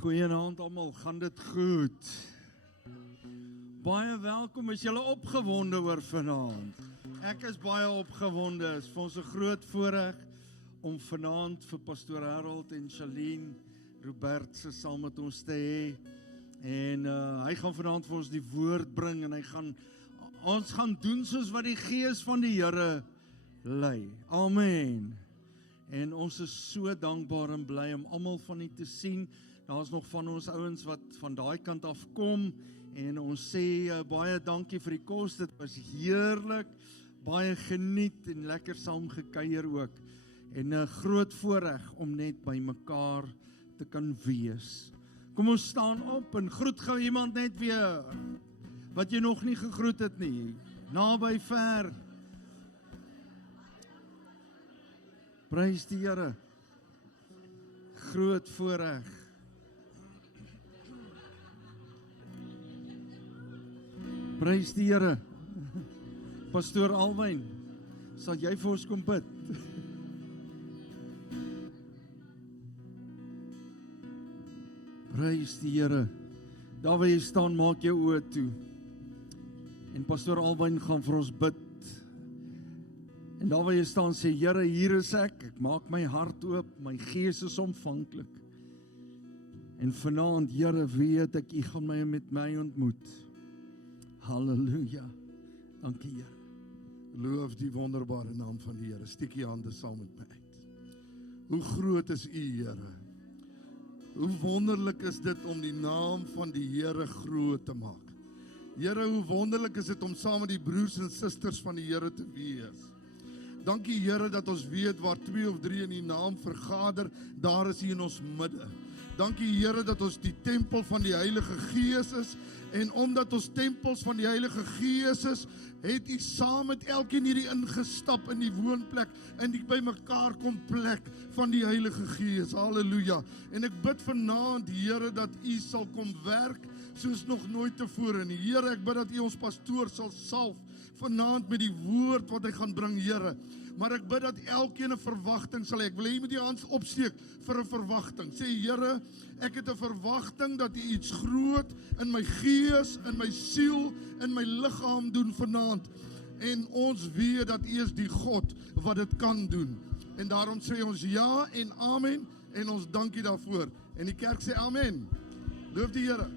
Goeienaand almal, gaan dit goed? Baie welkom, is julle opgewonde oor vanaand? Ek is baie opgewonde, is vir ons 'n groot voorreg om vanaand vir Pastoor Harold en Charlene Robert se saam met ons te hê. En hy gaan vanaand vir ons die woord bring en ons gaan doen soos wat die Gees van die Here lei. Amen. En ons is so dankbaar en bly om almal van u te sien. Daar is nog van ons ouens wat van daai kant af kom en ons sê baie dankie vir die kos. Dit was heerlik, baie geniet en lekker saam gekuier ook. En 'n groot voorreg om net by mekaar te kan wees. Kom ons staan op en groet gou iemand net weer wat jy nog nie gegroet het nie. Naby, ver. Prys die Here. Groot voorreg. Prys die Here. Pastoor Alwyn, sal jy vir ons kom bid? Prys die Here. Daar waar jy staan, maak jou oë toe. En Pastoor Alwyn gaan vir ons bid. En daar waar jy staan, sê Here, hier is ek maak my hart oop, my gees is ontvanklik. En vanaand, Here, weet ek, u gaan my met my ontmoet. Halleluja. Dankie, Here. Loof die wonderbare naam van die Here. Steek je hande saam met my uit. Hoe groot is u, Here? Hoe wonderlik is dit om die naam van die Here groot te maak. Here, hoe wonderlik is dit om saam met die broers en susters van die Here te wees. Dankie, Here, dat ons weet waar 2 of 3 in die naam vergader, daar is u in ons midde. Dankie, Here, dat ons die tempel van die Heilige Gees is, en omdat ons tempels van die Heilige Gees is, het u saam met elkeen hierdie ingestap in die woonplek, in die by mekaar kom plek van die Heilige Gees. Halleluja. En ek bid vanaand, Here, dat u sal kom werk, soos nog nooit tevore nie. Here, ek bid dat u ons pastoor sal salf, vanaand met die woord wat hy gaan bring, Here. Maar ek bid dat elkeen 'n verwagting sal hê. Ek wil hê jy moet jou hand opsteek vir 'n verwagting. Sê, Here, ek het 'n verwagting dat u iets groot in my gees, in my siel, in my liggaam doen vanaand. En ons weet dat u is die God wat dit kan doen. En daarom sê ons ja en amen en ons dankie daarvoor. En die kerk sê amen. Loof die Here.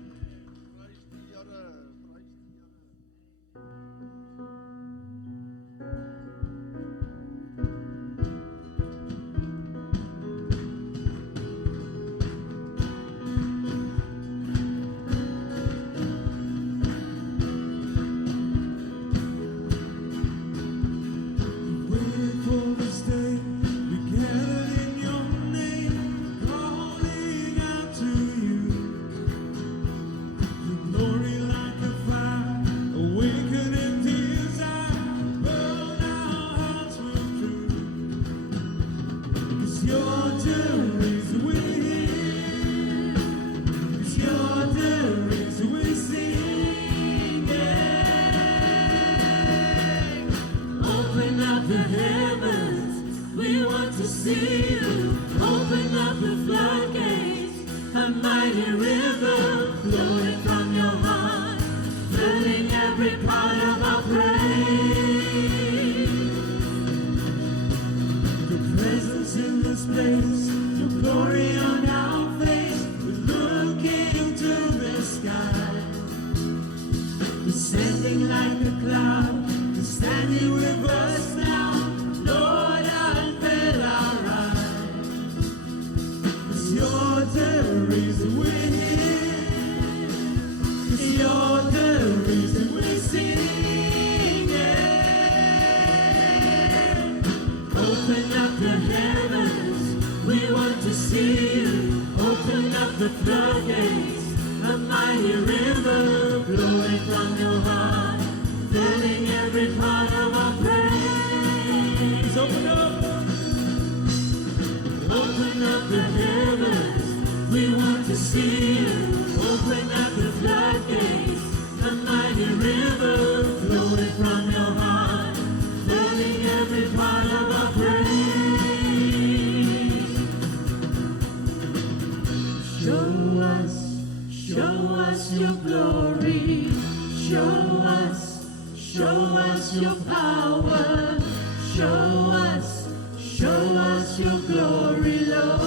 Show us us your power. Show us your glory, Lord.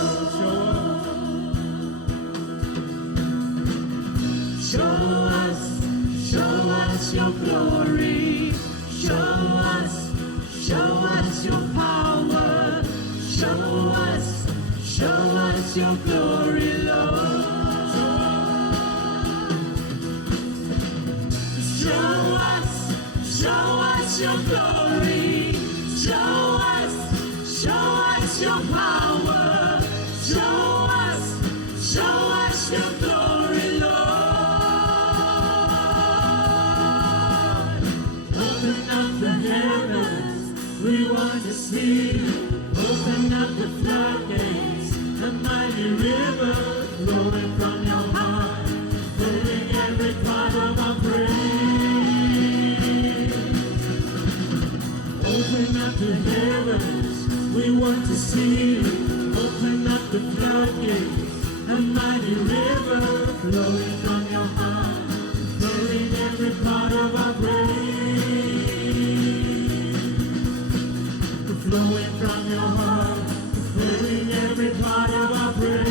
Show us your glory. Show us your power. Show us your glory, Lord. Show us your glory. Show us your power. Show us your glory, Lord. Open up the heavens, we want to see you. Open up the floodgates, a mighty river flowing from your heart, filling every part of our praise. Open up the heavens, we want to see you. Open up the floodgates, a mighty river flowing from your heart, filling every part of our praise. Flowing from your heart, filling every part of our praise.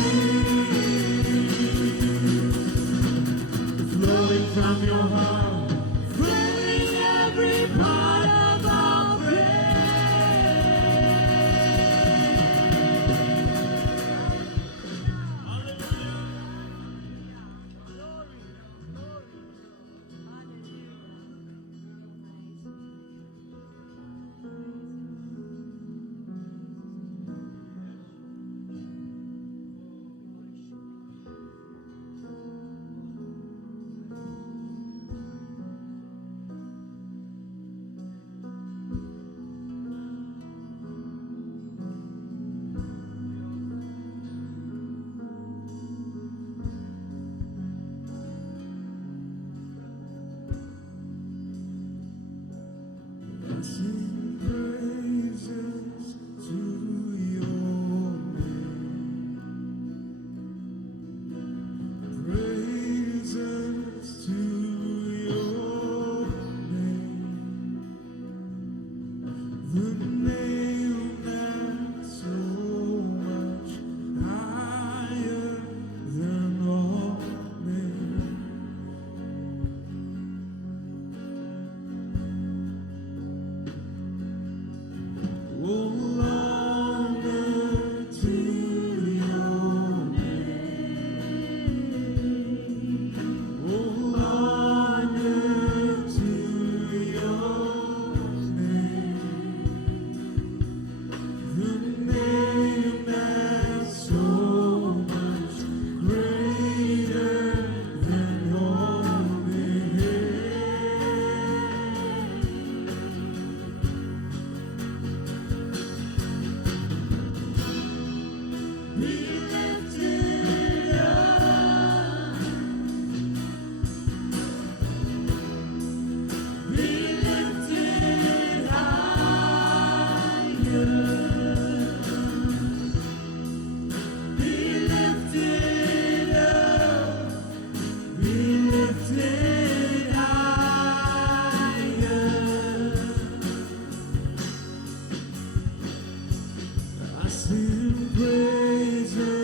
Flowing from your heart, filling every part of our Sing praises to your name. Praises to your name. The name that's so much higher than all names. All honor to your name. All honor to your name. The name that's so much greater than all names. Be lifted up. Be lifted higher. Be lifted up. Be lifted higher. I sing praises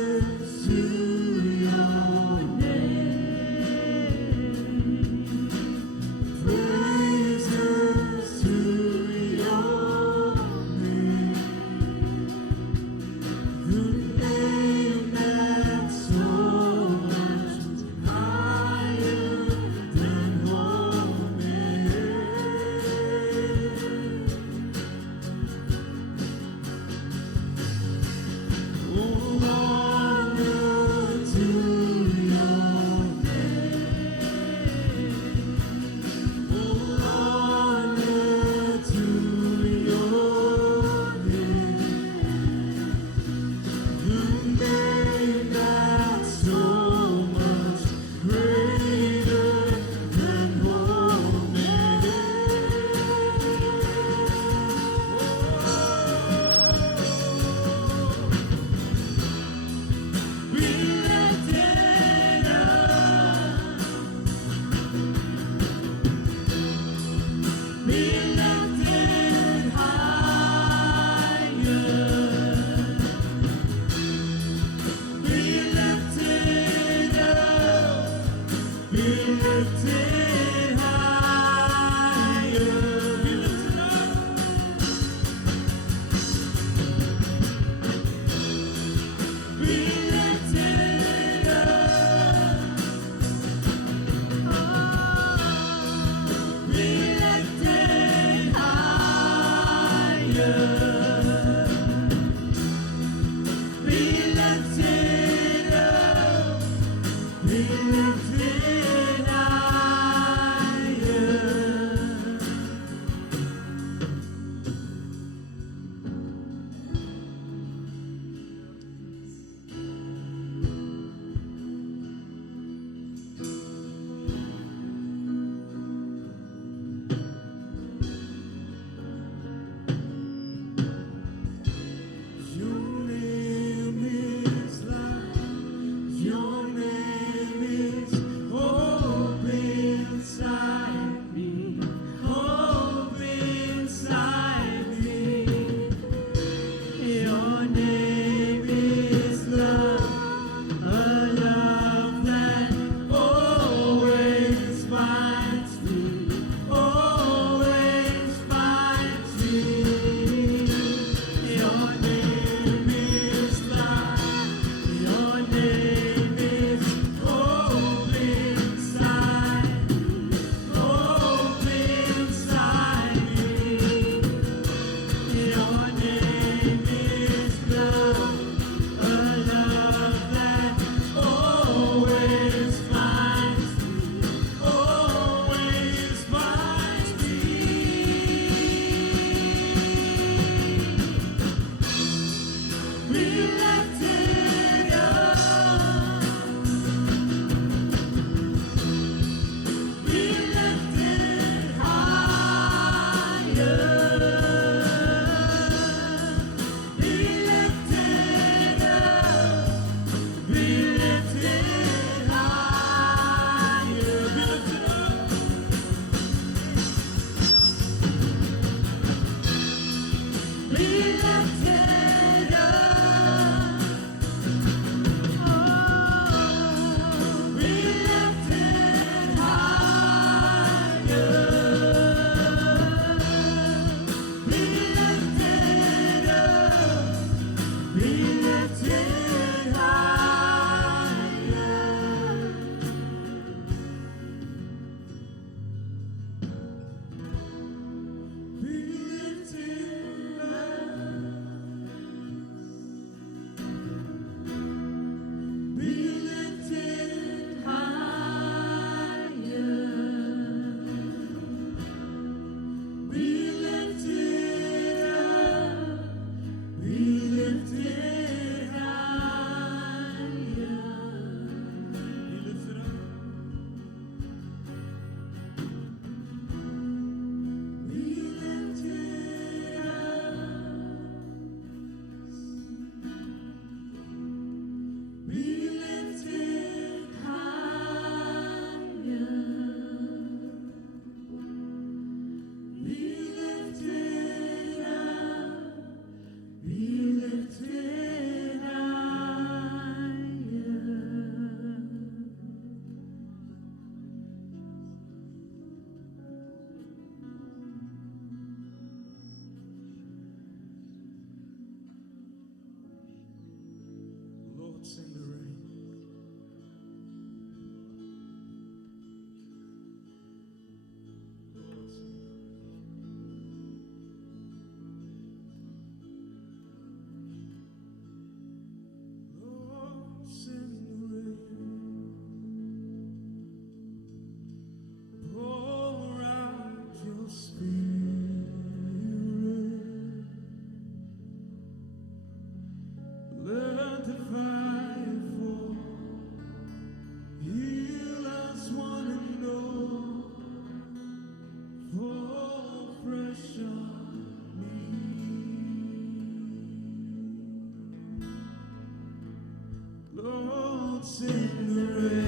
Lord, send the rain.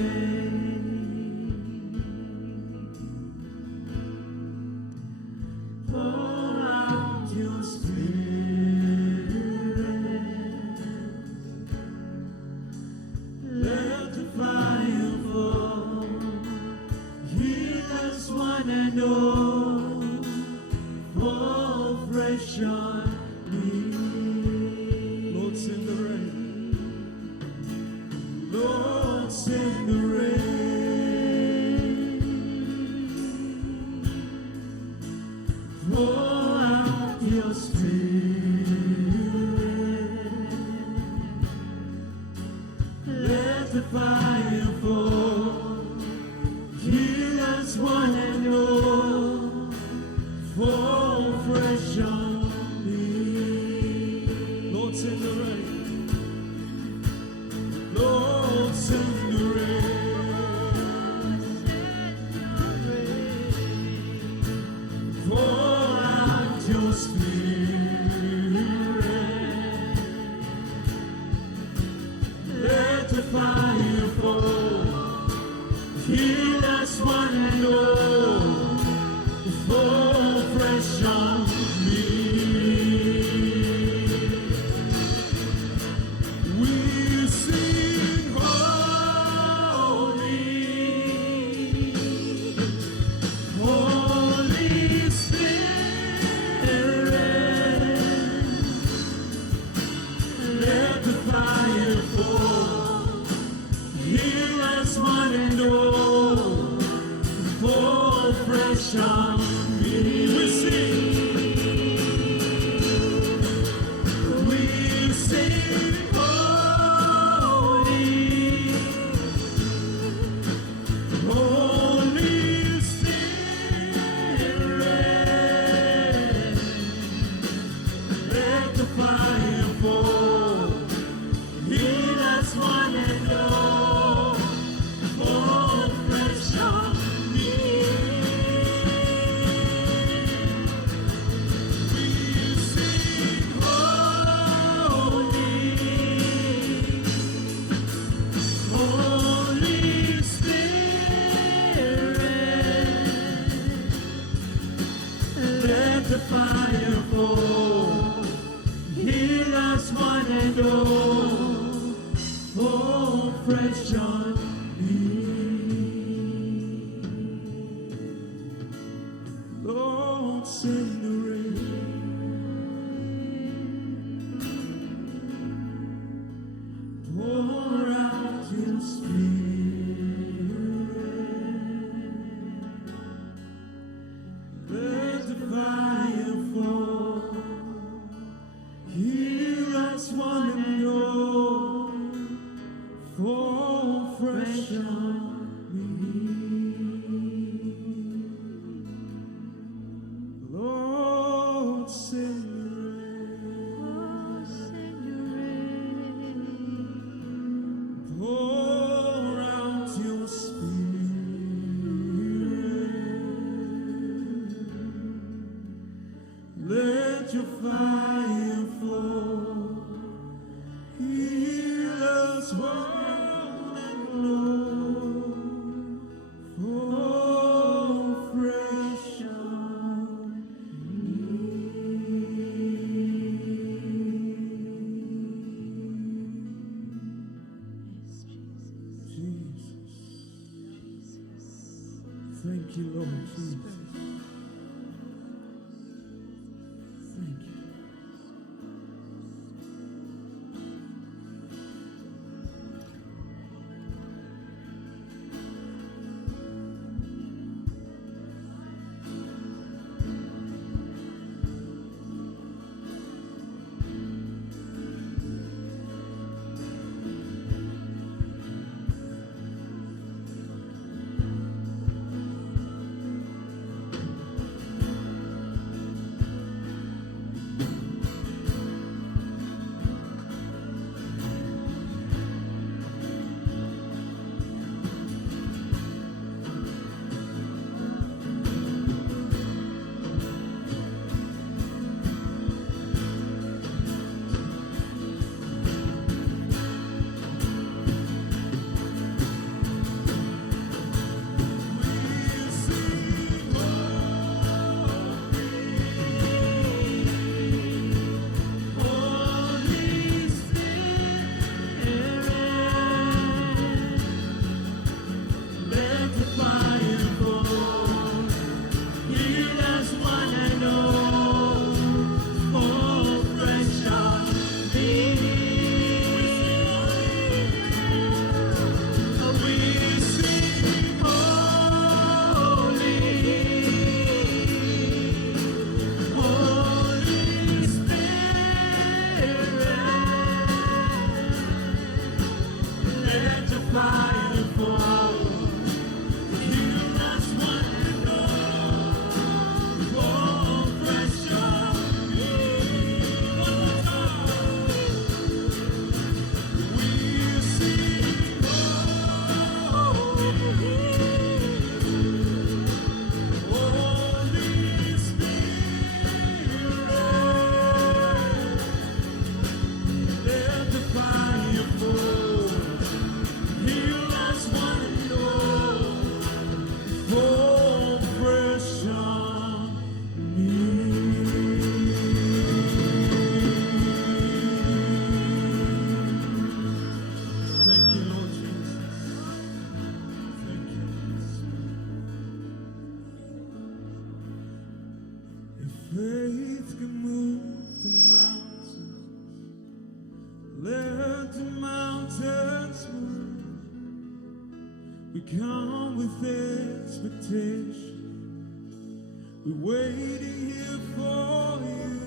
the fire fall. Heal us one and all. Fall fresh on me. Lord, send the rain. Lord, send the rain. Pour out your spirit. Let the fire fall. Heal us one and all. Fall fresh on me. We sing holy, Holy Spirit. Let the fire fall. Heal us one and all. Fall fresh on me. We sing holy, Holy Spirit. Let the fire fall. Heal us one and all. Fall fresh on me. We sing holy, Holy Spirit. Let the fire fall. Heal us one and all. Fall fresh on me. Lord, send the rain. Pour out your spirit. Let the fire fall. Heal us one and all. Fall fresh on me. Lord, send the rain. Pour out your spirit. Let your fire fall. Heal us one and all. Fall fresh on Jesus. Thank you, Lord Jesus. Thank you. Let your fire fall. Heal us one and all. Oh, precious. One more time. We sing, Holy Spirit, let the fire fall. Heal us one and all. Fall fresh on me. Thank you, Lord Jesus. Thank you. If faith can move the mountains, let the mountains move. We come with expectation. We're waiting here for you.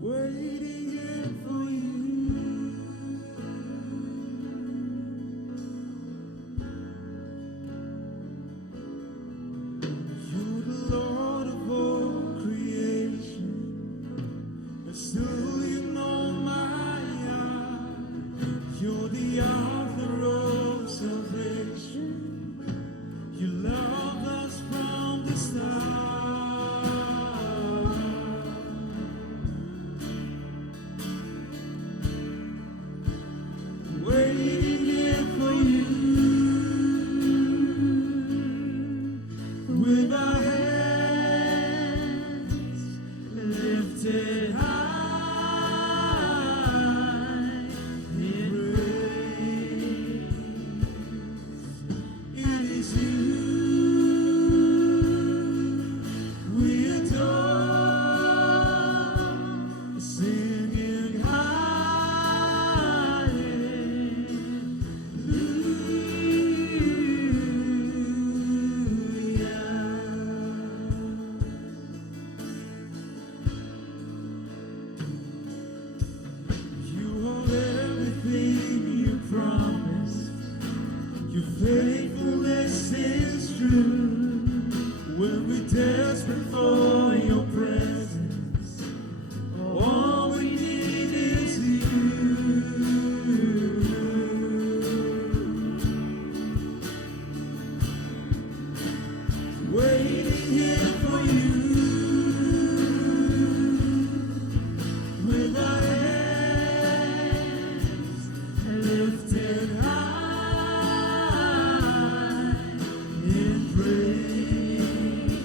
Waiting here for you. You're the Lord of all creation, and still you know my heart. You're the author of salvation. You love us from the start. Waiting here for you, with our hands lifted high in praise. It is you we adore, singing You are everything you promised. Your faithfulness is true. When we're desperate for your presence, all we need is you. Waiting here for you, with our hands lifted high in praise.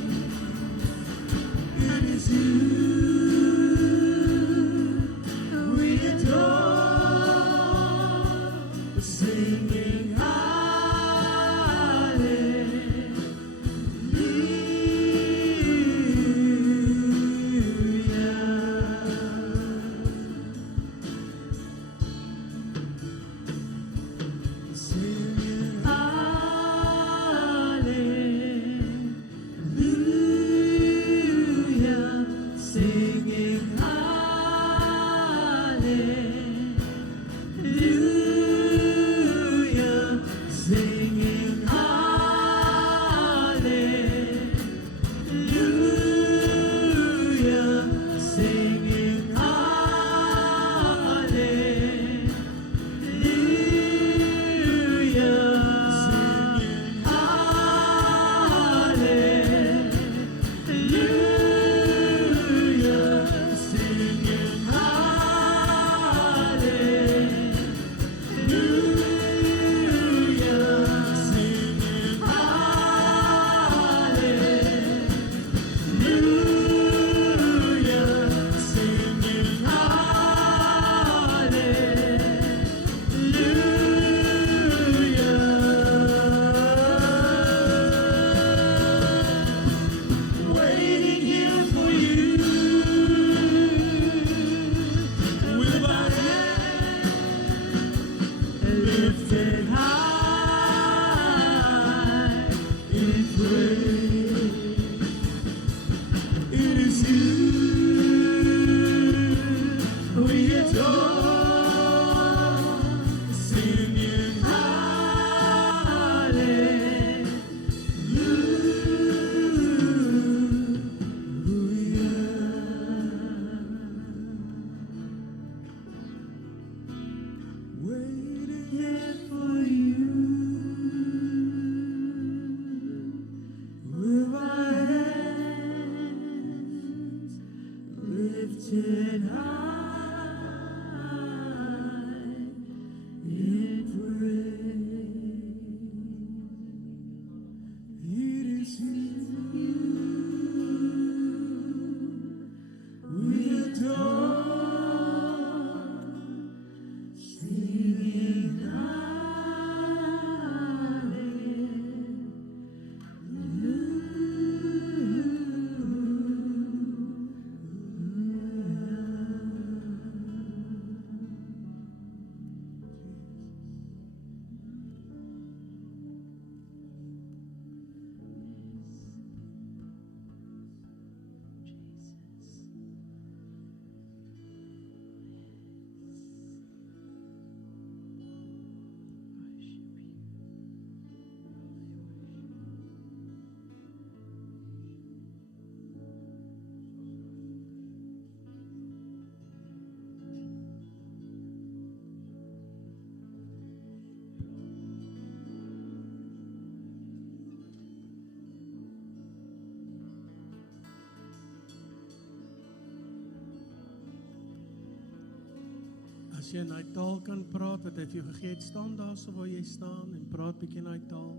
As jy in daai taal kan praat wat hy vir jou gegee het, staan daar so waar jy staan en praat bietjie in daai taal.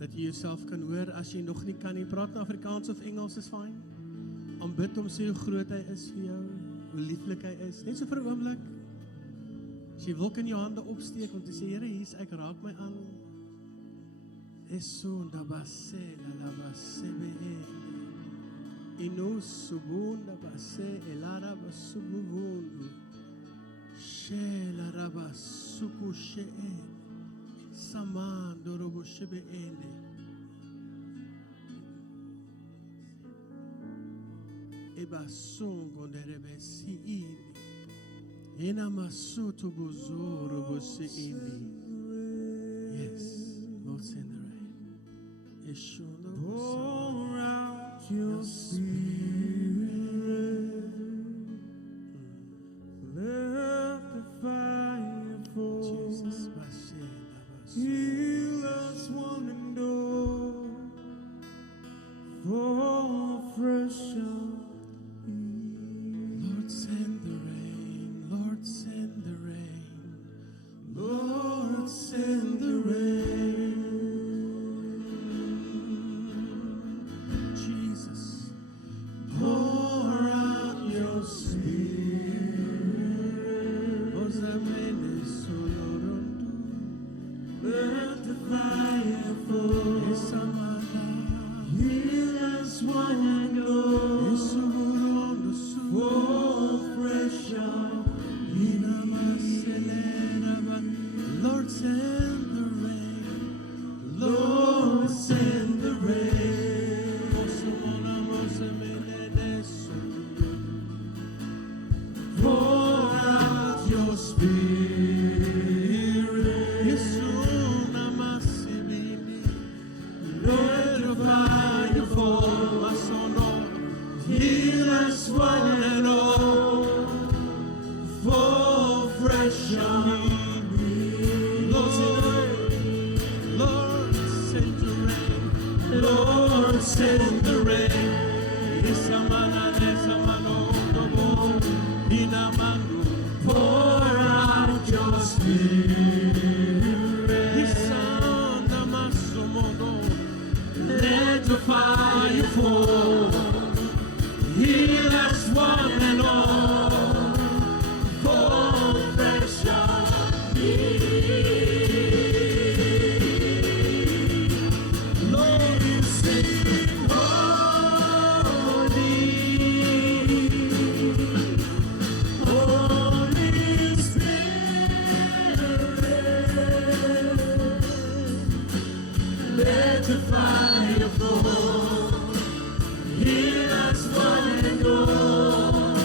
Dat jy jouself kan hoor. As jy nog nie kan nie, praat in Afrikaans of Engels is fyn. Aanbid hom, sê hoe groot hy is vir jou, hoe lieflik hy is. Net so vir 'n oomblik. As jy wil kan jou hande opsteek om te sê, Here, hier is ek, raak my aan. Esunda basela la basebe. Ino subunda base elara basubuvundu. Shela raba suku shee. Samando robo shebe ene. Eba songo nerebe si ini. Ena masuto bozo robo se ini. Yes, Lord, send the rain. Pour out your spirit. Let the fire fall. Jesus, Heal us one and all. Fall fresh on me. Lord, send the rain. Lord, send the rain. Lord, send the rain. Jesus, Pour out your spirit. Osamene solorondu. Let the fire fall. Esamana. Heal us one and all. Esuburondo su. Fall fresh on me. Lord, send the rain. Lord, send the rain. Osumona mosemene desu. Pour out your spirit. Yesuna masibini. Let the fire fall. Masono. Heal us one and all. Fall fresh on me. Lord, send the rain. Lord, send the rain. Yesamana nesamano dobo. Inamanu. Pour out your spirit. Isana masomono. Let the fire fall. Heal us one and all. Fall fresh on me. Lord, you sing holy. Holy Spirit. Let the fire fall. Heal us one and all.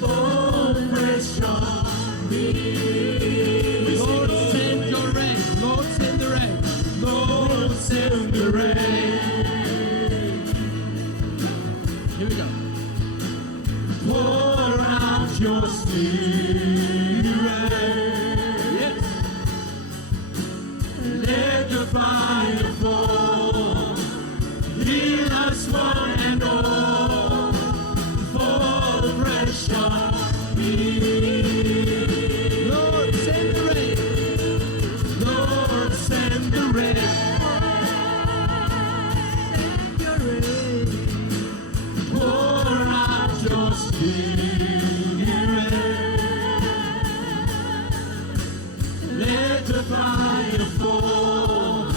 Fall fresh on me. Lord, send your rain. Lord, send the rain. Lord, send the rain. Here we go. Pour out your spirit. Yes. Let the fire fall. Heal us one and all. Fall fresh on me. Lord, send the rain. Lord, send the rain. Pour out your spirit. Let the fire fall.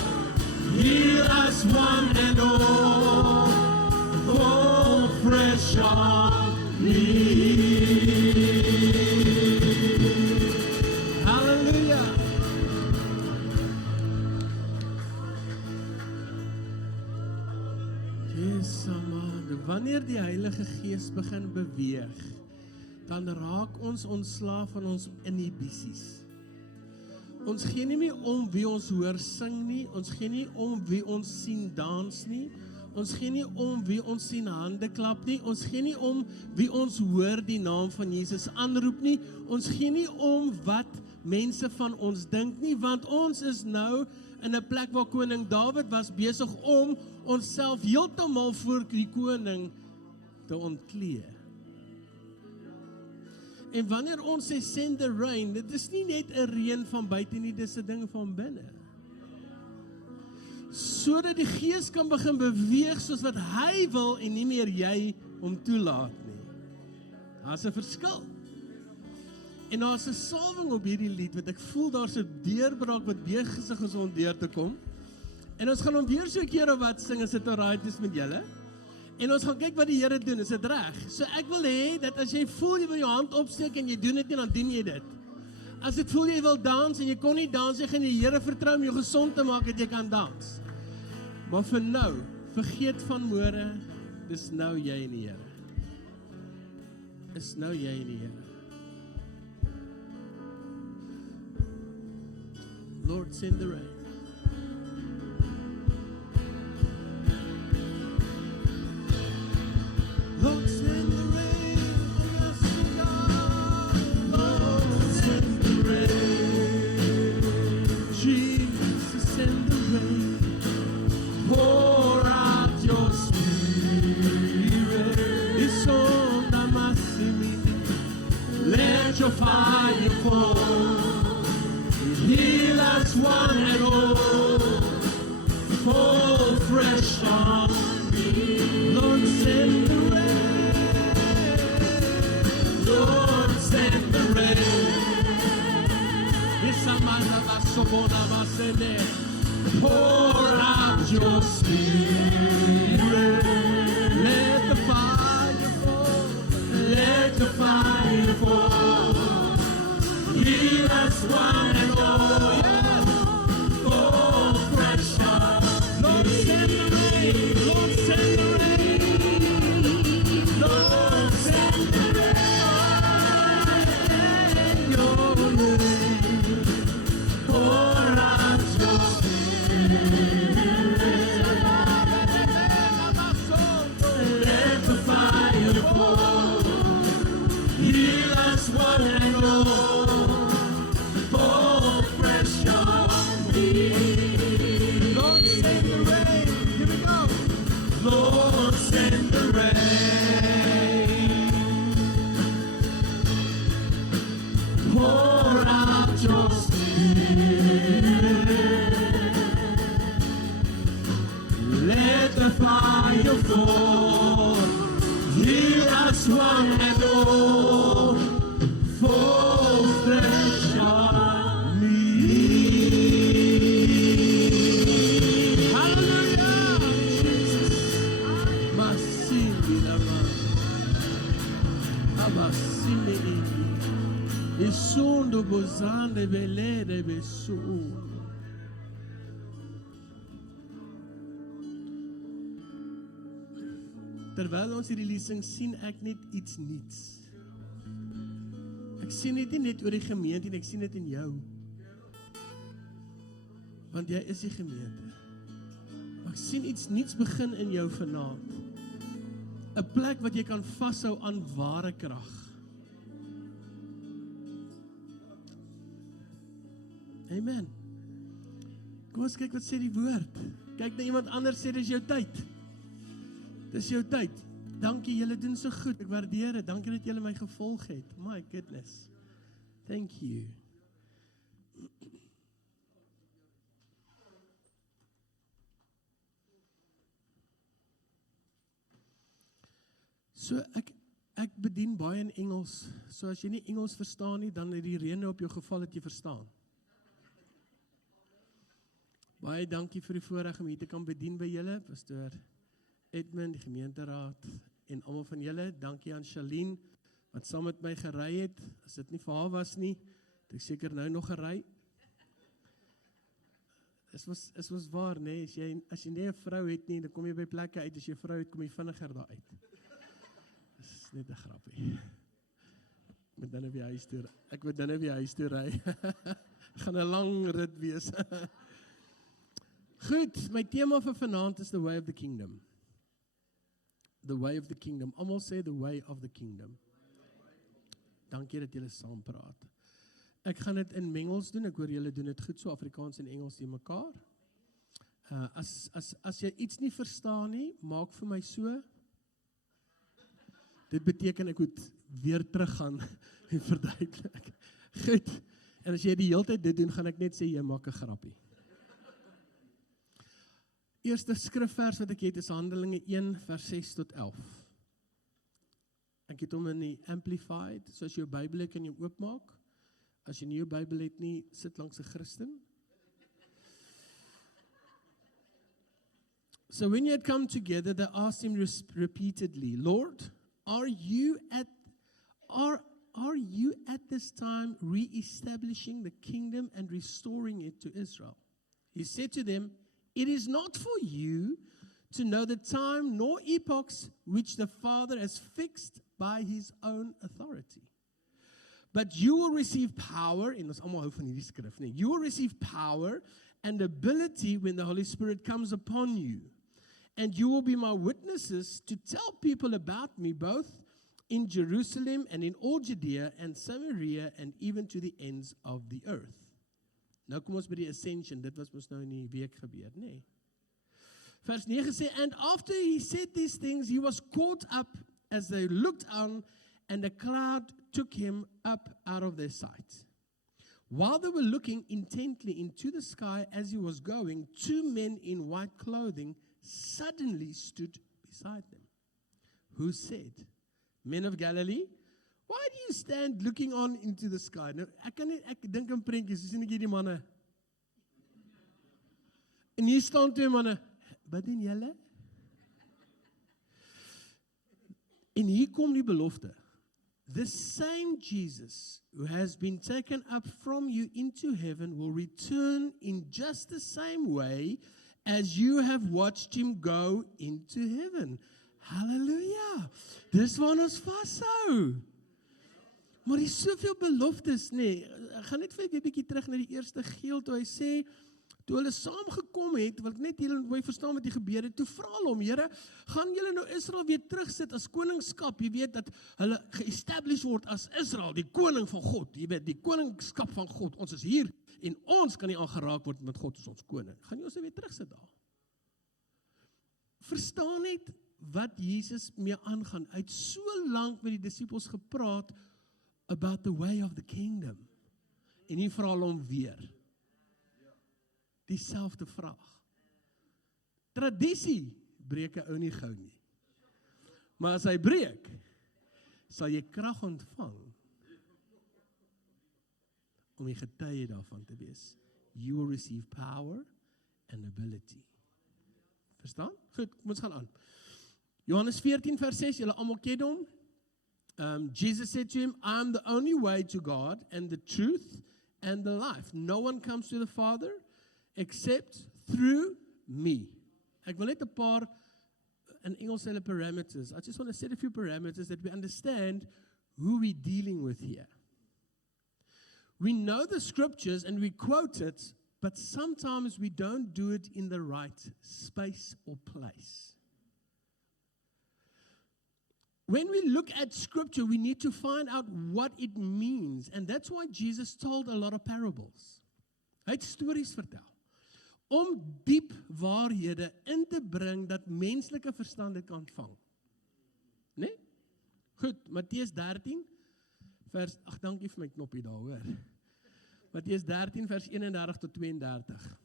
Heal us one and all. Fall fresh on me. Hallelujah. Yes, Amanda. Wanneer die Heilige Gees begin beweeg, dan raak ons ontslaaf van ons inhibisies. Ons gee nie meer om wie ons hoor sing nie, ons gee nie om wie ons sien dans nie, ons gee nie om wie ons sien hande klap nie, ons gee nie om wie ons hoor die naam van Jesus aanroep nie, ons gee nie om wat mense van ons dink nie, want ons is nou in 'n plek waar koning Dawid was besig om onsself heeltemal voor die koning te ontkleed. En wanneer ons sê send the rain, dit is nie net 'n reën van buite nie, dis 'n ding van binne. Sodat die Gees kan begin beweeg soos wat hy wil en nie meer jy hom toelaat nie. Daar's 'n verskil. En daar's 'n salwing op hierdie lied wat ek voel daar's 'n deurbraak wat besig is om deur te kom. En ons gaan hom weer so 'n keer of wat sing as dit alright is met julle. En ons gaan kyk wat die Here doen, is dit reg? So ek wil hê dat as jy voel jy wil jou hand opsteek en jy doen dit nie, dan doen jy dit. As dit voel jy wil dans en jy kon nie dans, jy gaan die Here vertrou om jou gesond te maak dat jy kan dans. Maar vir nou, vergeet van môre, dis nou jy en die Here. Is nou jy en die Here. Lord, send the rain. Lord, send the rain on us, God. Lord, send the rain. Jesus, send the rain. Pour out your spirit. It's on the massimi. Let your fire fall. Heal us one and all. Fall fresh on me. Lord, send the rain. Lord, send the rain. Pour out your spirit. Let the fire fall. Let the fire fall. Heal us one and all. Yes. Fall fresh on. Lord, send the rain. Lord, send the rain. Lord, send the rain. Your rain. Pour out your spirit. Let the fire fall. Heal us one and all. Fall fresh on me. Lord, send the rain. Here we go. Lord, send the rain. Pour out your spirit. Let the fire fall. Heal us one and all. Fall fresh on me. Hallelujah. Jesus. Masini lama. Abasini. Isundo bozande belede besundo. Terwyl ons hierdie lieding sien ek net iets nuuts. Ek sien dit nie net oor die gemeente en ek sien dit in jou. Want jy is die gemeente. Ek sien iets nuuts begin in jou vanaand. 'n Plek wat jy kan vashou aan ware krag. Amen. Kom ons kyk wat sê die woord. Kyk na iemand anders sê dis jou tyd. Dis jou tyd. Dankie, julle doen so goed. Ek waardeer dit. Dankie dat julle my gevolg het. My goodness. Thank you. So ek bedien baie in Engels. So as jy nie Engels verstaan nie, dan het die reën op jou geval dat jy verstaan. Baie dankie vir die voorreg om hier te kan bedien by julle, Pastoor Edmund, die gemeenteraad en almal van julle. Dankie aan Charlene wat saam met my gery het. As dit nie vir haar was nie, het ek seker nou nog gery. Dit was waar, nee, as jy nie 'n vrou het nie, dan kom jy by plekke uit. As jy 'n vrou het, kom jy vinniger daar uit. Dis net 'n grappie. Ek moet dan op die huis toe ry. Gaan 'n lang rit wees. Goed, my tema vir vanaand is the way of the kingdom. The way of the kingdom. Almal sê the way of the kingdom. Dankie dat julle saam praat. Ek gaan dit in mengels doen. Ek hoor julle doen dit goed so Afrikaans en Engels te mekaar. As jy iets nie verstaan nie, maak vir my so. Dit beteken ek moet weer teruggaan Verduidelik. Goed. En as jy die hele tyd dit doen, gaan ek net sê, jy maak 'n grappie. Eerste skrifvers wat ek het is Handelinge 1 vers 6 tot 11. Ek het hom in die Amplified, so as jy jou Bybel het, kan jy hom oopmaak. As jy nie jou Bybel het nie, sit langs 'n Christen. So when you had come together, they asked him repeatedly, Lord, are you at this time re-establishing the kingdom and restoring it to Israel? He said to them, it is not for you to know the time nor epochs which the Father has fixed by his own authority. But you will receive power, en ons almal hou van hierdie skrif, nee. You will receive power and ability when the Holy Spirit comes upon you. And you will be my witnesses to tell people about me, both in Jerusalem and in all Judea and Samaria and even to the ends of the earth. Nou kom ons by die ascension, dit was mos nou in die week gebeur, nee. Vers 9 sê, and after he said these things, he was caught up as they looked on, and a cloud took him up out of their sight. While they were looking intently into the sky as he was going, 2 men in white clothing suddenly stood beside them, who said, Men of Galilee, why do you stand looking on into the sky? Nou, ek dink in prentjies, sien ek hierdie manne. En hier staan 2 manne, wat doen julle? En hier kom die belofte. The same Jesus who has been taken up from you into heaven will return in just the same way as you have watched him go into heaven. Hallelujah. Dis waar ons vashou. Maar hier is soveel beloftes, nee. Ek gaan net vir 'n bietjie terug na die eerste geel toe hy sê, toe hulle saamgekom het, wil ek net julle mooi verstaan wat hier gebeur het, toe vra hulle hom, Here, gaan julle nou Israel weer terugsit as koningskap? Jy weet dat hulle ge-establish word as Israel, die koning van God. Jy weet, die koningskap van God. Ons is hier en ons kan nie aangeraak word met God as ons koning. Gaan jy ons weer terugsit daar? Verstaan net wat Jesus mee aangaan. Hy het so lank met die disippels gepraat about the way of the kingdom. En hier vra hulle hom weer. Dieselfde vraag. Tradisie breek 'n ou nie gou nie. Maar as hy breek, sal jy krag ontvang om die getuie daarvan te wees. You will receive power and ability. Verstaan? Goed, kom ons gaan aan. Johannes 14 vers 6, julle almal ken hom. Jesus said to him, I am the only way to God and the truth and the life. No one comes to the Father except through me. Ek wil net 'n paar, in Engels hulle parameters. I just want to set a few parameters that we understand who we're dealing with here. We know the scriptures and we quote it, but sometimes we don't do it in the right space or place. When we look at scripture, we need to find out what it means. And that's why Jesus told a lot of parables. Hy het stories vertel. Om diep waarhede in te bring dat menslike verstand dit kan vang. Nee? Goed, Matteus 13 vers, dankie vir my knoppie daar, hoor. Matteus 13 vers 31 tot 32.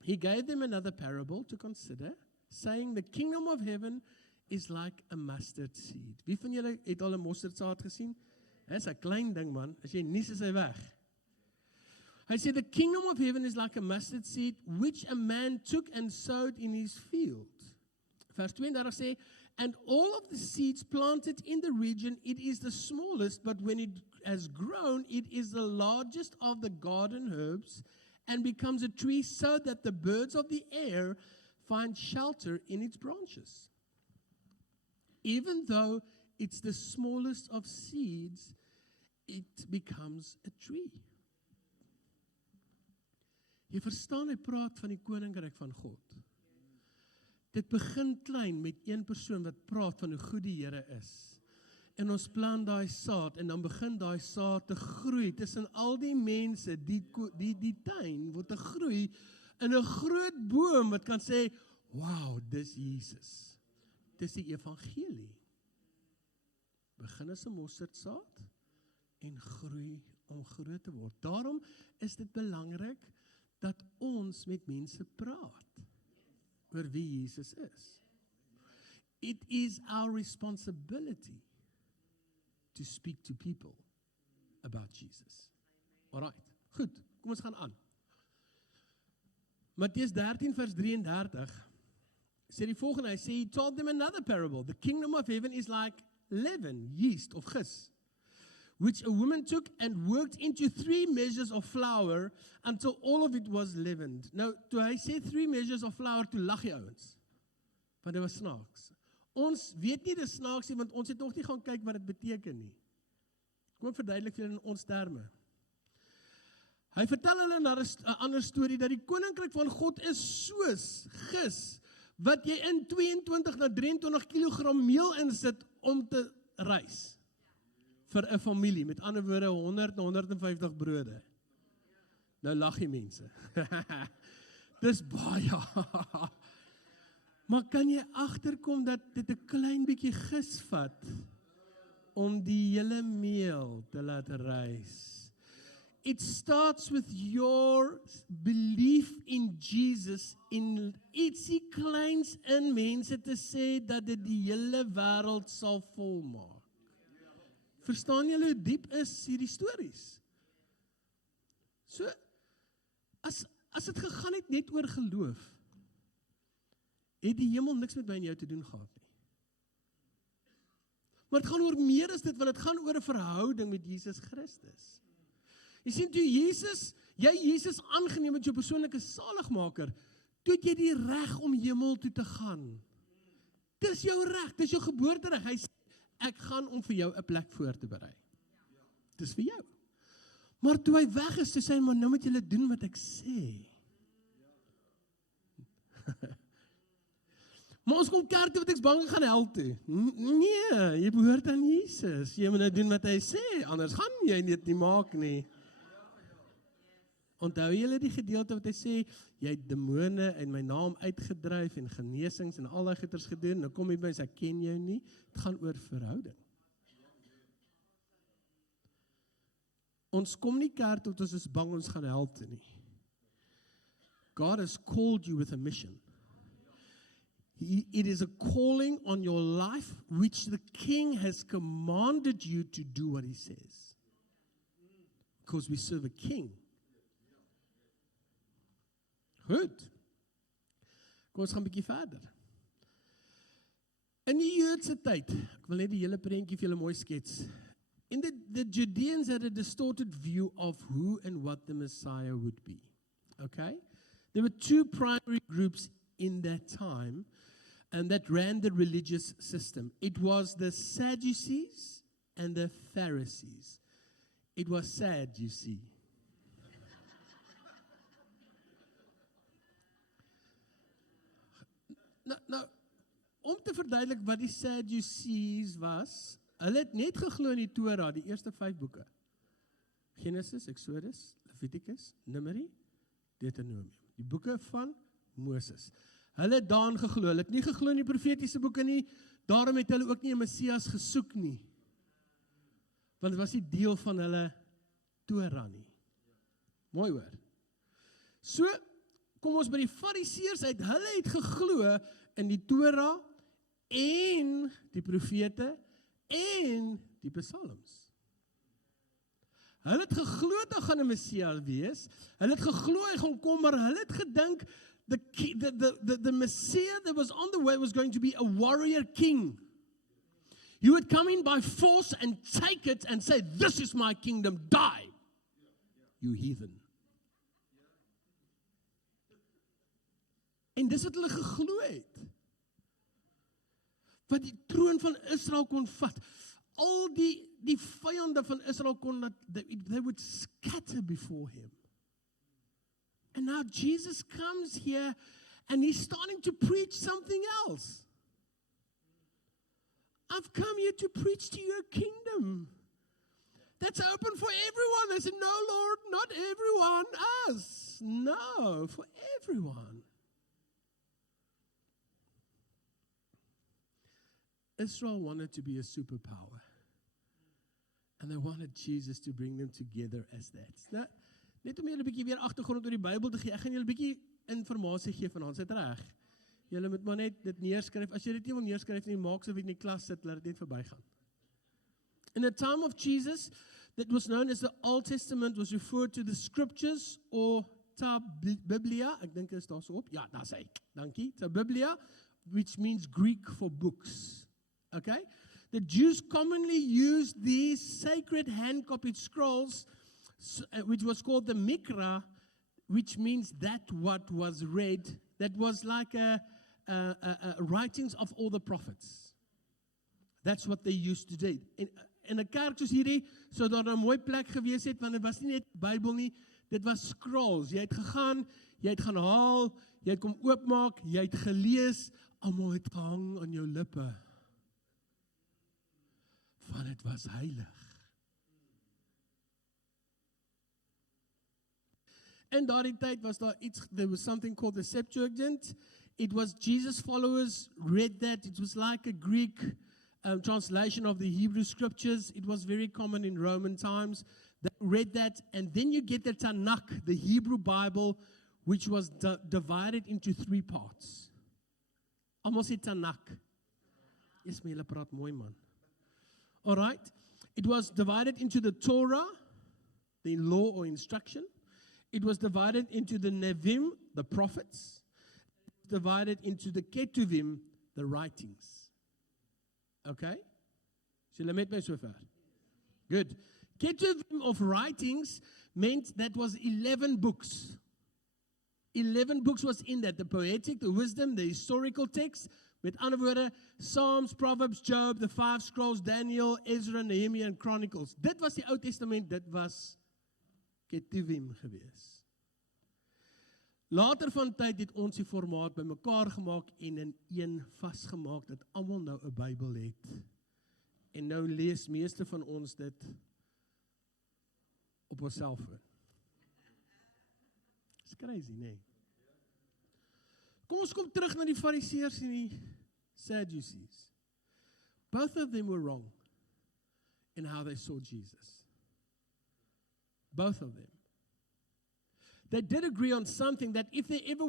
He gave them another parable to consider, saying the kingdom of heaven is like a mustard seed. Wie van julle het al 'n mosterdsaad gesien? Dis 'n klein ding, man. As jy nies, is hy weg. Hy sê, the kingdom of heaven is like a mustard seed, which a man took and sowed in his field. Vers 32 sê, and all of the seeds planted in the region, it is the smallest, but when it has grown, it is the largest of the garden herbs, and becomes a tree so that the birds of the air find shelter in its branches. Even though it's the smallest of seeds, it becomes a tree. Jy verstaan, hy praat van die koninkryk van God. Dit begin klein met een persoon wat praat van hoe goed die Here is. En ons plant daai saad en dan begin daai saad te groei tussen al die mense, die tuin word te groei in 'n groot boom wat kan sê, wow, dis Jesus. Dis die evangelie. Begin as 'n mosterdsaad, en groei om groot te word. Daarom is dit belangrik dat ons met mense praat oor wie Jesus is. It is our responsibility to speak to people about Jesus. Alright, goed, kom ons gaan aan. Mattheus 13 vers 33 sê die volgende, hy sê, he told them another parable. The kingdom of heaven is like leaven, yeast of gis, which a woman took and worked into 3 measures of flour until all of it was leavened. Nou, toe hy sê 3 measures of flour, toe lag die ouens, want dit was snaaks. Ons weet nie dit is snaaks nie, want ons het nog nie gaan kyk wat dit beteken nie. Kom ek verduidelik vir julle in ons terme. Hy vertel hulle 'n ander storie, dat die koninkryk van God is soos gis, wat jy in 22 na 23 kilogram meel insit om te reis. Vir 'n familie, met ander woorde 100 na 150 brode. Nou lag die mense. Dis baie. Maar kan jy agterkom dat dit 'n klein bietjie gis vat om die hele meel te laat reis? It starts with your belief in Jesus, in ietsie kleins in mense te sê dat dit die hele wêreld sal volmaak. Verstaan julle hoe diep is hierdie stories? So, as dit gegaan het net oor geloof, het die hemel niks met my en jou te doen gehad nie. Maar dit gaan oor meer as dit, want dit gaan oor 'n verhouding met Jesus Christus. Jy sien, toe jy Jesus aangeneem het jou persoonlike saligmaker, toe het jy die reg om hemel toe te gaan. Dis jou reg, dis jou geboortereg. Hy sê, ek gaan om vir jou 'n plek voor te berei. Dis vir jou. Maar toe hy weg is, toe sê hy, maar nou moet julle doen wat ek sê. Maar ons kom kerk toe, wat ek's bang gaan hel toe. Nee, jy behoort aan Jesus. Jy moet nou doen wat hy sê, anders gaan jy dit nie maak nie. Onthou julle die gedeelte wat hy sê, jy het demone in my naam uitgedryf en genesings en al die goeders gedoen, nou kom jy by en sê, ek ken jou nie. Dit gaan oor verhouding. Ons kom nie kerk tot ons is bang ons gaan hel toe nie. God has called you with a mission. It is a calling on your life which the King has commanded you to do what he says. Because we serve a king. Goed. Kom ons gaan 'n bietjie verder. In die Joodse tyd, ek wil net die hele prentjie vir julle mooi skets. In the Judeans had a distorted view of who and what the Messiah would be. Okay? There were 2 primary groups in that time, and that ran the religious system. It was the Sadducees and the Pharisees. It was sad, you see. Nou, om te verduidelik wat die Sadducees was, hulle het net geglo in die Torah, die eerste 5 boeke. Genesis, Exodus, Leviticus, Numeri, Deuteronomium. Die boeke van Moses. Hulle het daarin geglo, hulle het nie geglo in die profetiese boeke nie, daarom het hulle ook nie 'n Messias gesoek nie. Want dit was nie deel van hulle Torah nie. Mooi hoor. So, kom ons by die Fariseërs uit, hulle het geglo in die Torah en die profete en die psalms. Hulle het geglo dat gaan 'n Messias wees, hulle het geglo hy gaan kom, maar hulle het gedink the Messiah that was on the way was going to be a warrior king. He would come in by force and take it and say, this is my kingdom, die, you heathen. En dis wat hulle geglo het. Wat die troon van Israel kon vat. Al die vyande van Israel kon, they would scatter before him. And now Jesus comes here and he's starting to preach something else. I've come here to preach to you a kingdom that's open for everyone. They said, no, Lord, not everyone, us. No, for everyone. Israel wanted to be a superpower. And they wanted Jesus to bring them together as that. Nou, net om julle 'n bietjie weer agtergrond oor die Bybel te gee, ek gaan julle 'n bietjie inligting gee vanaand, sit reg. Julle moet maar net dit neerskryf. As jy dit nie wil neerskryf nie, maak asof jy in die klas sit, laat dit net verbygaan. In the time of Jesus, that was known as the Old Testament, was referred to the scriptures or ta Biblia. Ek dink is daar so op. Ja, daar sê. Dankie. Ta Biblia, which means Greek for books. Okay? The Jews commonly used these sacred hand-copied scrolls, which was called the Mikra, which means that what was read, that was like writings of all the prophets. That's what they used to do. In 'n kerk soos hierdie, sou daar 'n mooi plek gewees het, want dit was nie net Bybel nie, dit was scrolls. Jy het gegaan, jy het gaan haal, jy het kom oopmaak, jy het gelees, almal het gehang aan jou lippe. Want dit was heilig. In daardie tyd was daar iets, there was something called the Septuagint. It was Jesus' followers read that. It was like a Greek translation of the Hebrew scriptures. It was very common in Roman times. They read that, and then you get the Tanakh, the Hebrew Bible, which was divided into 3 parts. Almost a Tanakh. Yes, my julle praat mooi man. All right. It was divided into the Torah, the law or instruction. It was divided into the Nevi'im, the prophets. It was divided into the Ketuvim, the writings. Okay? So julle met my so far? Good. Ketuvim of writings meant that was 11 books. 11 books was in that. The poetic, the wisdom, the historical text. Met ander woorde, Psalms, Proverbs, Job, the 5 scrolls, Daniel, Ezra, Nehemiah en Chronicles. Dit was die Ou Testament, dit was Ketuvim gewees. Later van tyd het ons die formaat bymekaar gemaak en in een vasgemaak dat almal nou 'n Bybel het. En nou lees meeste van ons dit op ons selfoon. It's crazy, nee. Kom ons kom terug na die Fariseërs en die Sadducees. Both of them were wrong in how they saw Jesus. Both of them. They did agree on something, that if there ever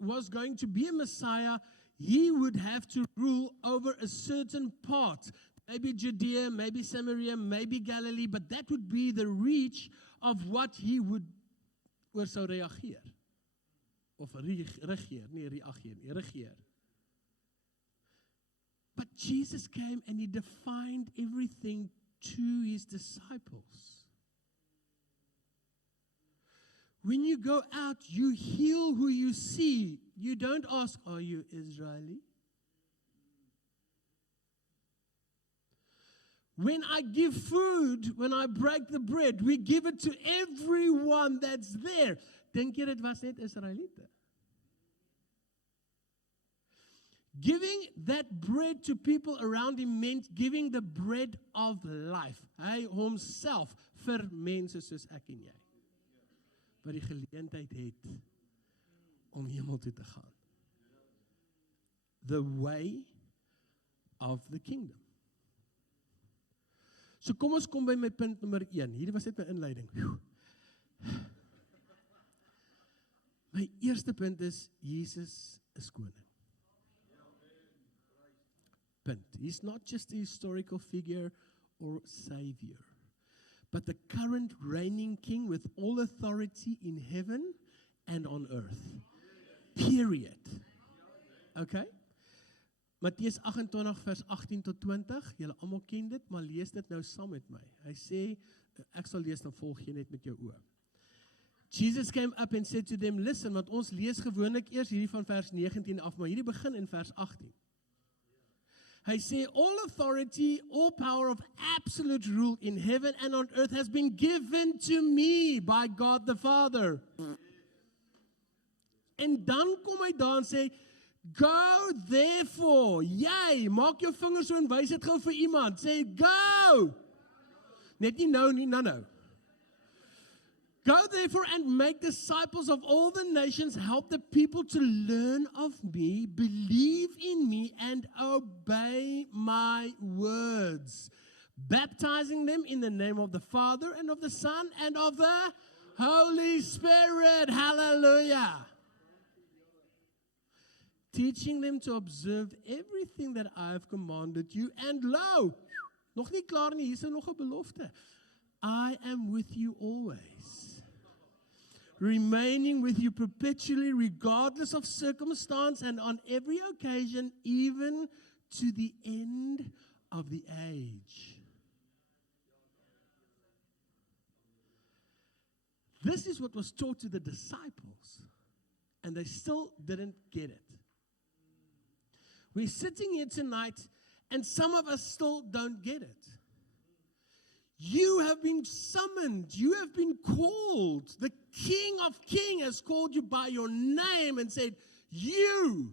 was going to be a Messiah, he would have to rule over a certain part. Maybe Judea, maybe Samaria, maybe Galilee, but that would be the reach of what he would oor sou reageer. Of regeer, nie reageer nie, regeer. But Jesus came and he defined everything to his disciples. When you go out, you heal who you see. You don't ask, are you Israeli? When I give food, when I break the bread, we give it to everyone that's there. Dink jy dit was net Israeliete? Giving that bread to people around him meant giving the bread of life. Hy homself vir mense soos ek en jy. Wat die geleentheid het om hemel toe te gaan. The way of the kingdom. So kom ons kom by my punt nommer 1. Hierdie was net my inleiding. My eerste punt is, Jesus is koning. Punt. He's not just a historical figure or savior, but the current reigning king with all authority in heaven and on earth. Period. Okay? Matteus 28 vers 18 tot 20, julle almal ken dit, maar lees dit nou saam met my. Hy sê, ek sal lees, dan volg jy net met jou oë. Jesus came up and said to them, listen, want ons lees gewoonlik eers hierdie van vers 19 af, maar hierdie begin in vers 18. Hy sê, all authority, all power of absolute rule in heaven and on earth has been given to me by God the Father. En dan kom hy daar en sê, go therefore, jy, maak jou vingers so en wys dit gou vir iemand, sê, go! Net nie nou, nie nou. Go therefore and make disciples of all the nations, help the people to learn of me, believe in me, and obey my words. baptizing them in the name of the Father and of the Son and of the Holy Spirit. Hallelujah. Teaching them to observe everything that I have commanded you. And lo, nog nie klaar nie, hier is nog 'n belofte. I am with you always, remaining with you perpetually, regardless of circumstance and on every occasion, even to the end of the age. This is what was taught to the disciples, and they still didn't get it. We're sitting here tonight, and some of us still don't get it. You have been summoned. You have been called. The King of Kings has called you by your name and said, you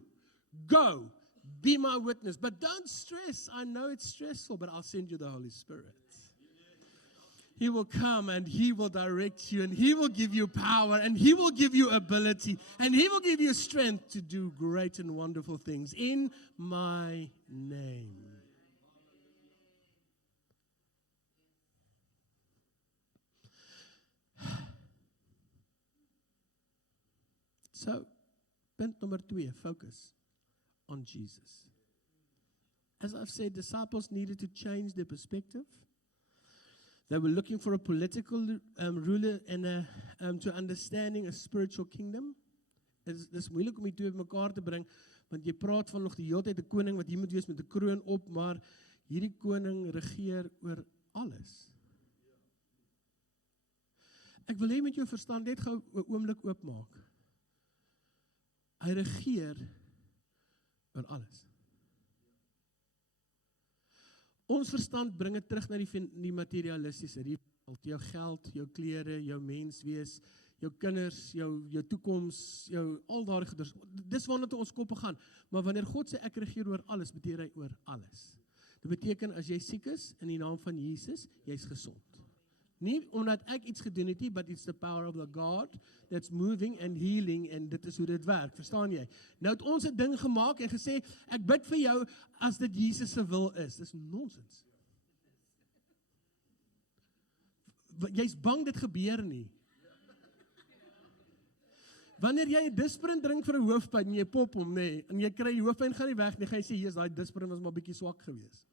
go, be my witness. But don't stress. I know it's stressful, but I'll send you the Holy Spirit. He will come and He will direct you and He will give you power and He will give you ability and He will give you strength to do great and wonderful things in my name. So, punt number 2, focus on Jesus. As I've said, disciples needed to change their perspective. They were looking for a political ruler and to understanding a spiritual kingdom. Dis moeilik om die twee bymekaar te bring, want jy praat van nog die hele tyd 'n koning wat hier moet wees met 'n kroon op, maar hierdie koning regeer oor alles. Ek wil hê met jou verstand net gou 'n oomblik oopmaak. Hy regeer oor alles. Ons verstand bring dit terug na die materialistiese, jou geld, jou klere, jou menswees, jou kinders, jou toekoms, al daardie goeders. Dis waarna toe ons koppe gaan. Maar wanneer God sê ek regeer oor alles, beteken hy oor alles. Dit beteken as jy siek is in die naam van Jesus, jy's gesond. Nie omdat ek iets gedoen het nie, but it's the power of the God that's moving and healing, en dit is hoe dit werk, verstaan jy? Nou het ons 'n ding gemaak en gesê, ek bid vir jou as dit Jesus se wil is. Dis nonsens. Jy's bang dit gebeur nie. Wanneer jy 'n Disprin drink vir 'n hoofpyn en jy pop hom, nê, en jy kry die hoofpyn gaan nie weg nie, gaan jy sê, "Jesus, daai Disprin was maar bietjie swak geweest."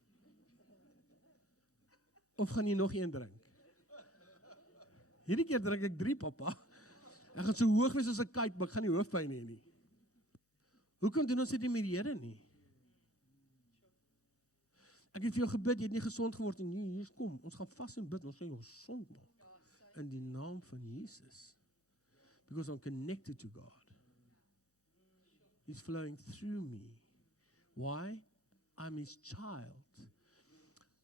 Of gaan jy nog een drink? Hierdie keer drink ek 3, papa. Ek gaan so hoog wees as 'n kite, maar ek gaan nie hoofpyn hê nie. Hoekom doen ons dit nie met die Here nie? Ek het vir jou gebid, jy het nie gesond geword nie. Nee, hier kom, ons gaan vas en bid, ons gaan jou gesond maak. In die naam van Jesus. Because I'm connected to God. He's flowing through me. Why? I'm His child.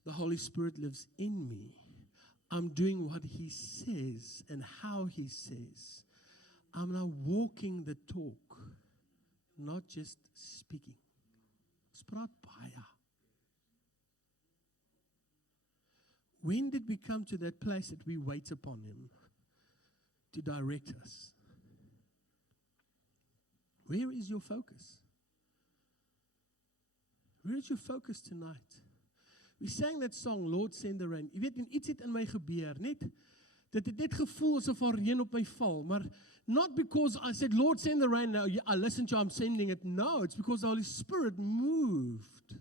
The Holy Spirit lives in me. I'm doing what He says and how He says. I'm now walking the talk, not just speaking. Ons praat baie. When did we come to that place that we wait upon Him to direct us? Where is your focus? Where is your focus tonight? We sang that song, Lord Send the Rain. Jy weet, en iets het in my gebeur, dit het net gevoel asof daar reën op my val, maar not because I said, Lord Send the Rain, now I listen to you, I'm sending it. No, it's because the Holy Spirit moved.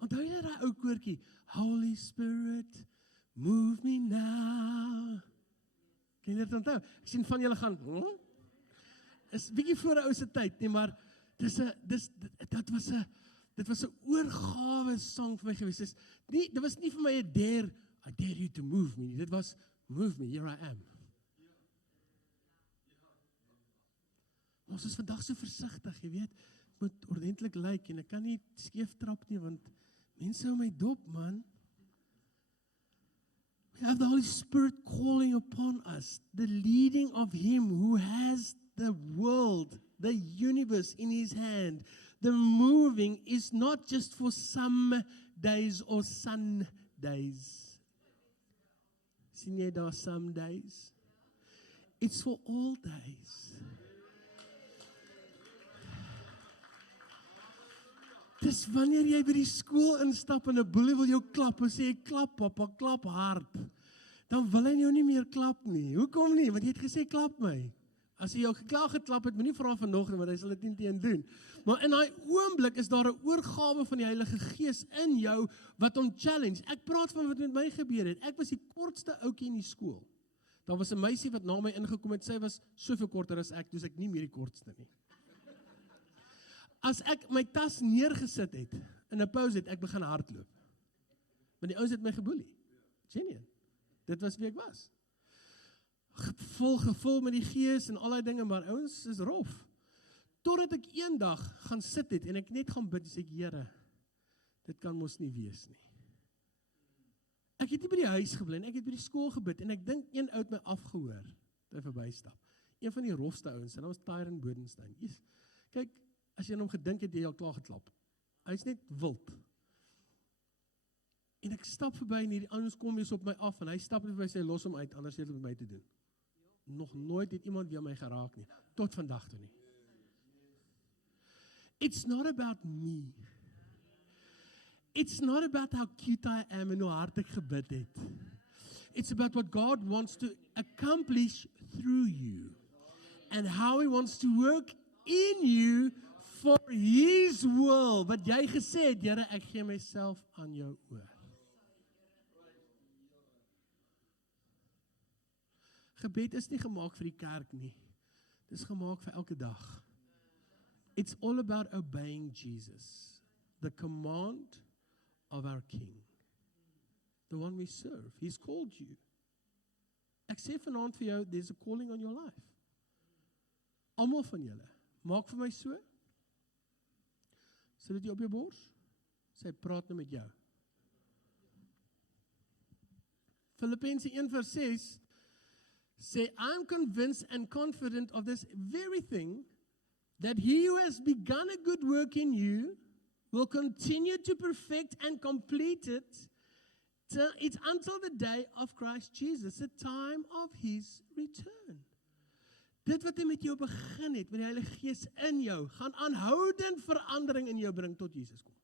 Onthou jy daai ou koortjie, Holy Spirit, move me now. Ken jy dit onthou? Ek sien van julle gaan, is bietjie voor 'n ou se tyd, nee, maar dit was 'n oorgawe sang vir my gewees. Dit was nie vir my 'n dare, I dare you to move me. Dit was, move me, here I am. Ons is vandag so versigtig, jy weet, moet ordentlik lyk, en ek kan nie skeef trap nie, want mense hou my dop, man. We have the Holy Spirit calling upon us, the leading of Him who has the world, the universe in His hand. The moving is not just for some days or Sundays. Sien jy daar some days? It's for all days. Dis wanneer jy by die skool instap en 'n boelie wil jou klap en sê, klap pappa, klap hard. Dan wil hy jou nie meer klap nie. Hoekom nie? Want jy het gesê, klap my. As hy jou klaar geklap het, moenie vra vanoggend, want hy sal dit nie teen doen. Maar in daai oomblik is daar 'n oorgawe van die Heilige Gees in jou, wat hom challenge. Ek praat van wat met my gebeur het. Ek was die kortste ouetjie in die skool. Daar was 'n meisie wat na my ingekom het, sy was soveel korter as ek, dus ek nie meer die kortste nie. As ek my tas neergesit het, in 'n pause het ek begin hardloop. Want die ouens het my geboelie. Genien. Dit was wie ek was. Gevul met die Gees en al die dinge, maar ouens is rof. Totdat ek eendag gaan sit het en ek net gaan bid, sê ek, Here, dit kan mos nie wees nie. Ek het nie by die huis gebly, ek het by die skool gebid en ek dink een ou het my afgehoor, toe hy verbystap. Een van die rofste ouens, en dat was Tyron Bodenstein. Kyk, as jy aan hom gedink het, jy al klaar geklap. Hy's net wild. En ek stap verby en hierdie ouens kom eens op my af en hy stap verby en sê, los hom uit, anders het hy met my te doen. Nog nooit het iemand weer my geraak nie, tot vandag toe nie. It's not about me. It's not about how cute I am en hoe hard ek gebid het. It's about what God wants to accomplish through you. And how He wants to work in you for His will. Wat jy gesê het, Here, ek gee myself aan jou oor. Gebed is nie gemaak vir die kerk nie. Dit is gemaak vir elke dag. It's all about obeying Jesus, the command of our King, the one we serve. He's called you. Ek sê vanaand vir jou, there's a calling on your life. Almal van julle, maak vir my so. Sit dit jy op jou bors? Sy praat nou met jou. Filippense 1:6 sê, I'm convinced and confident of this very thing, that He who has begun a good work in you will continue to perfect and complete it till it's until the day of Christ Jesus, the time of His return. Dit wat hy met jou begin het, met die Heilige Gees in jou, gaan aanhoudend verandering in jou bring tot Jesus kom.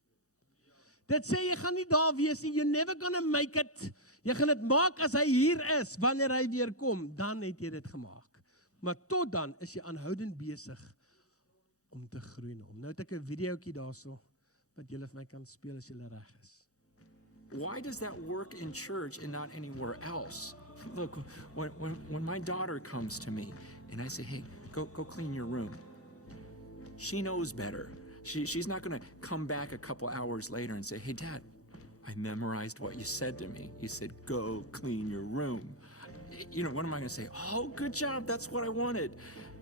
Dit sê, jy gaan nie daar wees nie, you're never gonna make it. Jy gaan dit maak as hy hier is, wanneer hy weer kom, dan het jy dit gemaak. Maar tot dan is jy aanhoudend besig om te groei na hom. Nou het ek 'n videoetjie daarso, wat julle vir my kan speel as julle reg is. Why does that work in church and not anywhere else? Look, when my daughter comes to me and I say, hey, go clean your room, she knows better. She's not going to come back a couple hours later and say, hey, Dad, I memorized what you said to me. You said, go clean your room. You know, what am I going to say? Oh, good job. That's what I wanted.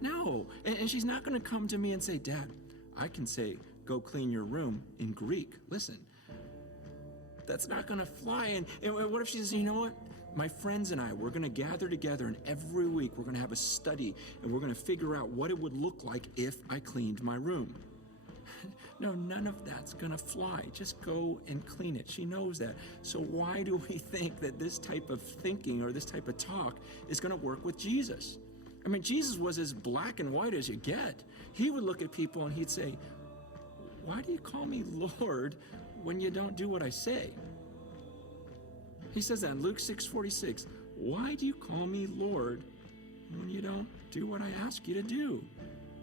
No. And she's not going to come to me and say, Dad, I can say, go clean your room in Greek. Listen, that's not going to fly. And what if she says, you know what? My friends and I, we're going to gather together, and every week we're going to have a study, and we're going to figure out what it would look like if I cleaned my room. No, none of that's going to fly. Just go and clean it. She knows that. So why do we think that this type of thinking or this type of talk is going to work with Jesus? I mean, Jesus was as black and white as you get. He would look at people and he'd say, why do you call me Lord when you don't do what I say? He says that in Luke 6:46. Why do you call me Lord when you don't do what I ask you to do?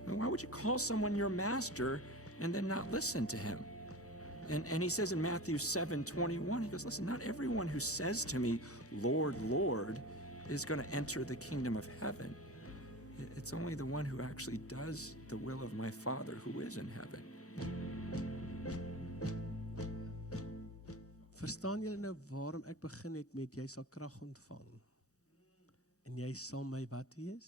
I mean, why would you call someone your master and then not listen to him? And he says in Matthew 7:21, he goes, listen, not everyone who says to me, Lord, Lord, is going to enter the kingdom of heaven. It's only the one who actually does the will of my Father who is in heaven. Verstaan julle nou waarom ek begin het met jy sal krag ontvang en jy sal my wat wees?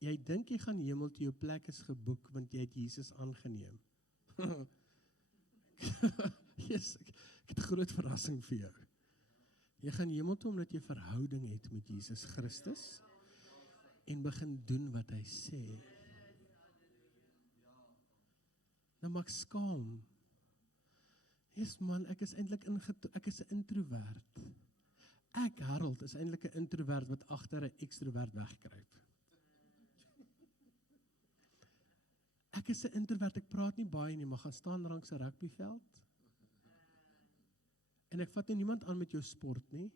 Jy dink jy gaan hemel toe, jou plek is geboek want jy het Jesus aangeneem. Yes, ek het 'n groot verrassing vir jou. Jy gaan hemel toe omdat jy verhouding het met Jesus Christus en begin doen wat hy sê. Nou maak skaam. Yes man, ek is eintlik ek is 'n introvert. Ek, Harold, is eintlik 'n introvert wat agter 'n ekstrovert wegkruip. Ek is 'n introvert, ek praat nie baie nie, maar gaan staan langs 'n rugbyveld. En ek vat niemand aan met jou sport nie.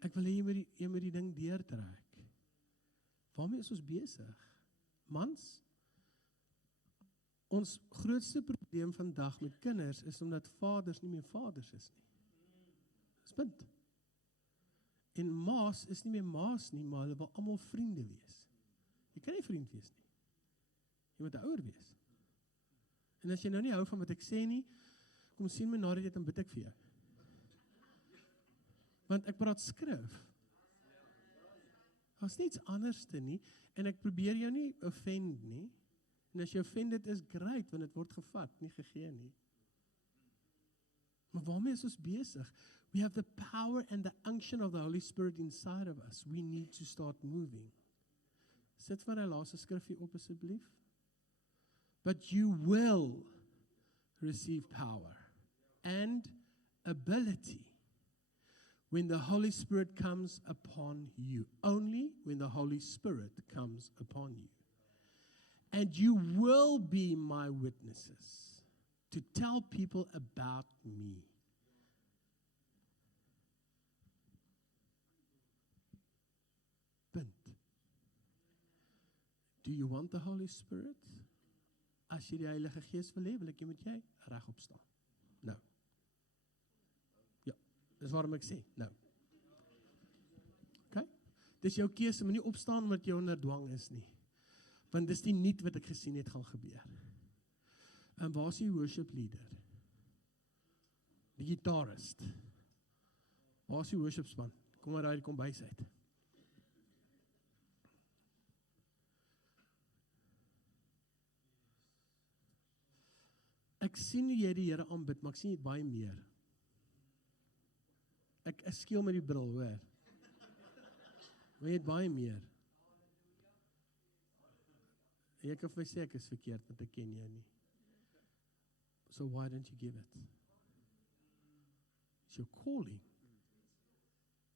Ek wil hê jy moet die ding deurtrek. Waarmee is ons besig? Mans, ons grootste probleem vandag met kinders is omdat vaders nie meer vaders is nie. Dis punt. En maas is nie meer maas nie, maar hulle wil almal vriende wees. Jy kan nie vriend wees nie. Jy moet 'n ouer wees. En as jy nou nie hou van wat ek sê nie, kom sien my na die tyd en bid ek vir jou. Want ek praat skrif. Daar's niets anderste nie, en ek probeer jou nie offend nie. En as jy offended is, great, want dit word gevat, nie gegee nie. Maar waarmee is ons besig? We have the power and the unction of the Holy Spirit inside of us. We need to start moving. Sit vir die laaste skrifgie op asseblief. But you will receive power and ability when the Holy Spirit comes upon you. Only when the Holy Spirit comes upon you. And you will be my witnesses to tell people about me. Punt. Do you want the Holy Spirit? As jy die Heilige Gees wil hê, wil ek jy moet jy regop staan. Nou. Ja, dis waarom ek sê, nou. Okay? Dis jou keuse, moet nie opstaan omdat jy onder dwang is nie. Want dis nie nuut wat ek gesien het gaan gebeur. En waar is die worship leader? Die gitarist? Waar is die worship span? Kom maar uit die kombuis uit. Ek sien hoe jy die Here aanbid, maar ek sien dit baie meer. Ek skeel met die bril, hoor. Maar jy het baie meer. En jy kan vir my sê ek is verkeerd, want ek ken jou nie. So why don't you give it? It's your calling.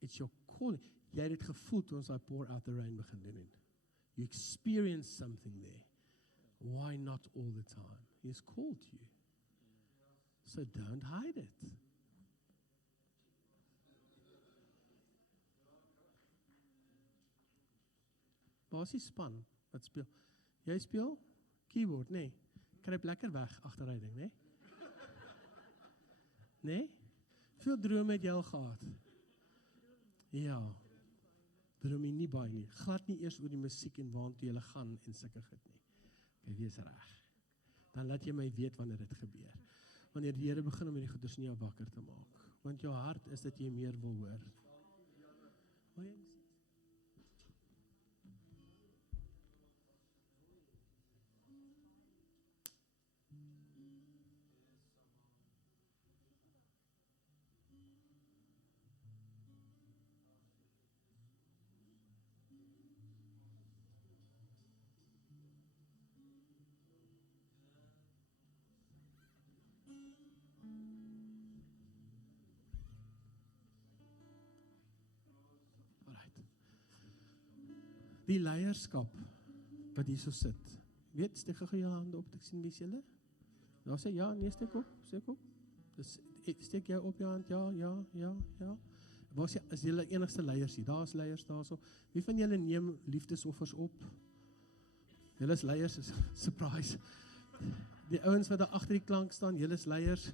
It's your calling. Jy het dit gevoel toe ons daai pour out the rain begin doen het. You experienced something there. Why not all the time? He has called you. So don't hide it. Waar is die span wat speel? Jy speel keyboard, nee. Kruip lekker weg agter hy ding, nee? Nee? Veel drome het jy al gehad? Ja. Droom jy nie baie nie. Glad nie eers oor die musiek en waartoe jy gaan en sulke goed nie. Okay, wees reg. Dan laat jy my weet wanneer dit gebeur. Wanneer die Here begin om hierdie goeders in jou wakker te maak. Want jou hart is dat jy meer wil hoor. Die leierskap wat hier so sit. Weet, steek gou jou hande op, ek sien wie is julle? Daar sê ja, nee, steek op. Dus steek jou op jou hand, ja. Waar is julle enigste leiers hier? Daar is leiers daarso. Wie van julle neem liefdesoffers op? Julle is leiers, surprise. Die ouens wat daar agter die klank staan, julle is leiers,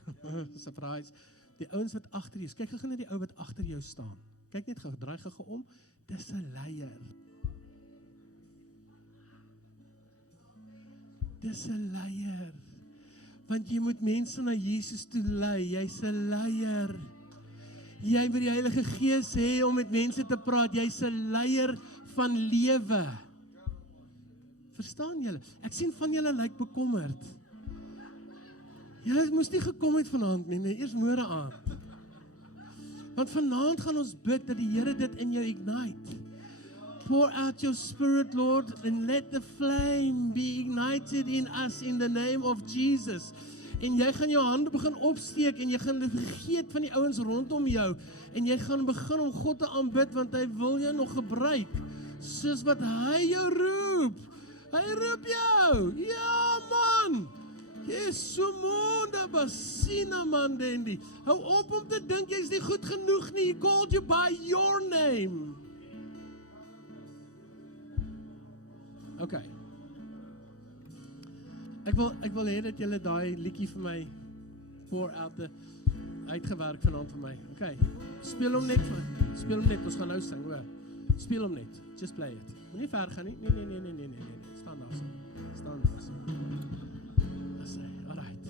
surprise. Die ouens wat agter jou is, kyk gou na die ou wat agter jou staan. Kyk net gou, draai gou om, dis 'n leier. Dis 'n leier. Want jy moet mense na Jesus toe lei. Jy's 'n leier. Jy moet die Heilige Gees hê om met mense te praat. Jy's 'n leier van lewe. Verstaan julle? Ek sien van julle lyk bekommerd. Julle moes nie gekom het vanaand nie, eers môre aand. Want vanaand gaan ons bid dat die Here dit in jou ignite. Pour out your spirit, Lord, and let the flame be ignited in us in the name of Jesus. En jy gaan jou hande begin opsteek en jy gaan vergeet van die ouens rondom jou en jy gaan begin om God te aanbid want hy wil jou nog gebruik soos wat hy jou roep. Hy roep jou. Ja! Masina Mandendi. Hou op om te dink jy's nie goed genoeg nie. He called you by your name. Okay. Ek wil hê dat julle daai liedjie vir my pour out the uitgewerk vanaand vir my. Okay. Speel hom net, ons gaan nou sing, hoor. Speel hom net. Just play it. Moenie ver gaan nie. Nee. Staan daar so. That's it. All right.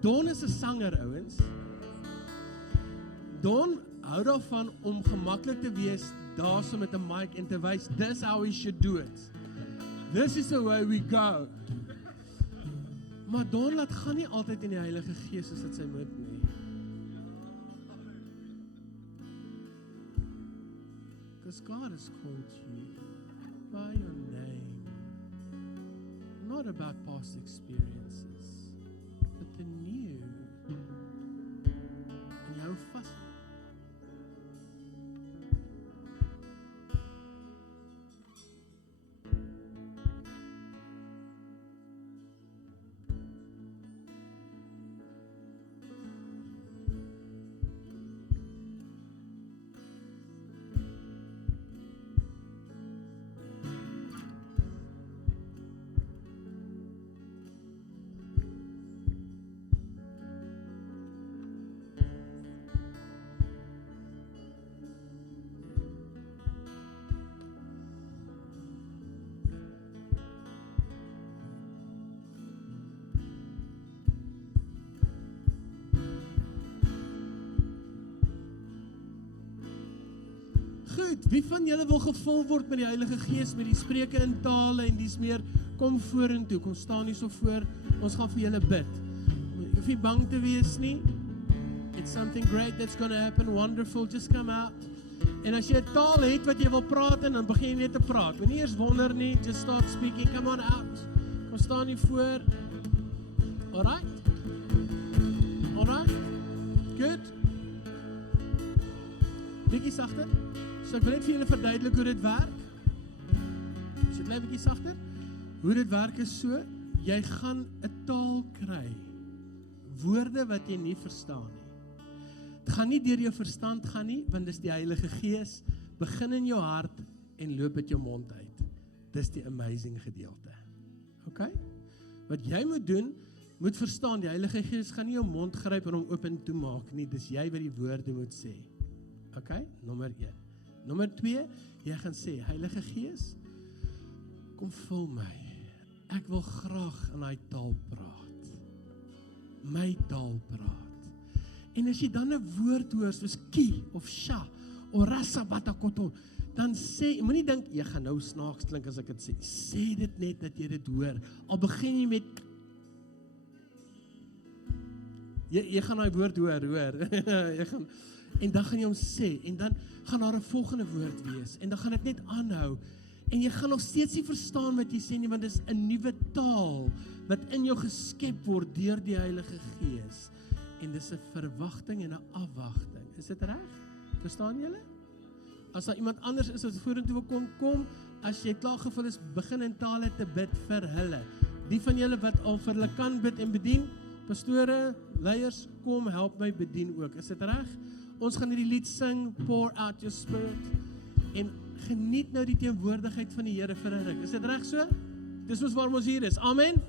Don is 'n sanger, ouens. Don hou daarvan om gemaklik te wees daarso met 'n mic en te wys, this how we should do it. This is the way we go. Maar Don laat gaan nie altyd in die Heilige Gees soos dit sy moet nie. Because God has called you by your name. Not about past experiences, but the new. En jy hou vas. Goed, wie van julle wil gevul word met die Heilige Gees, met die spreuke in tale en dies meer, kom vorentoe, kom staan hier so voor, ons gaan vir julle bid. Jy hoef nie bang te wees nie, it's something great that's going to happen, wonderful, just come out. En as jy 'n taal het wat jy wil praat en dan begin jy net te praat, moenie eers wonder nie, just start speaking, come on out, kom staan hier voor, alright, good, bietjie sagter. So ek wil net vir julle verduidelik hoe dit werk. So net 'n bietjie sagter. Hoe dit werk is so, jy gaan 'n taal kry. Woorde wat jy nie verstaan nie. Dit gaan nie deur jou verstand gaan nie, want dis die Heilige Gees begin in jou hart en loop uit jou mond uit. Dis die amazing gedeelte. Okay? Wat jy moet doen, moet verstaan, die Heilige Gees gaan nie jou mond gryp en hom oop en toe maak nie. Dis jy wat die woorde moet sê. Okay? Nommer 1. Nommer 2, jy gaan sê, Heilige Gees, kom vul my. Ek wil graag in daai taal praat. My taal praat. En as jy dan 'n woord hoor soos ki of sha of rasabatakoton, dan sê, moenie dink jy gaan nou snaaks klink as ek dit sê. Sê dit net dat jy dit hoor. Al begin jy met jy gaan daai woord hoor. Jy gaan en dan gaan jy hom sê, en dan gaan daar 'n volgende woord wees, en dan gaan dit net aanhou, en jy gaan nog steeds nie verstaan wat jy sê nie, want dit is 'n nuwe taal, wat in jou geskep word deur die Heilige Gees, en dis 'n verwagting en 'n afwagting. Is dit reg? Verstaan julle? As daar iemand anders is wat vorentoe wil kom, as jy klaar gevul is, begin in tale te bid vir hulle. Die van julle wat al vir hulle kan bid en bedien, pastore, leiers, kom help my bedien ook. Is dit reg? Ons gaan hierdie lied sing, Pour Out Your Spirit, en geniet nou die teenwoordigheid van die Here vir 'n ruk. Is dit reg so? Dis mos waarom ons hier is. Amen?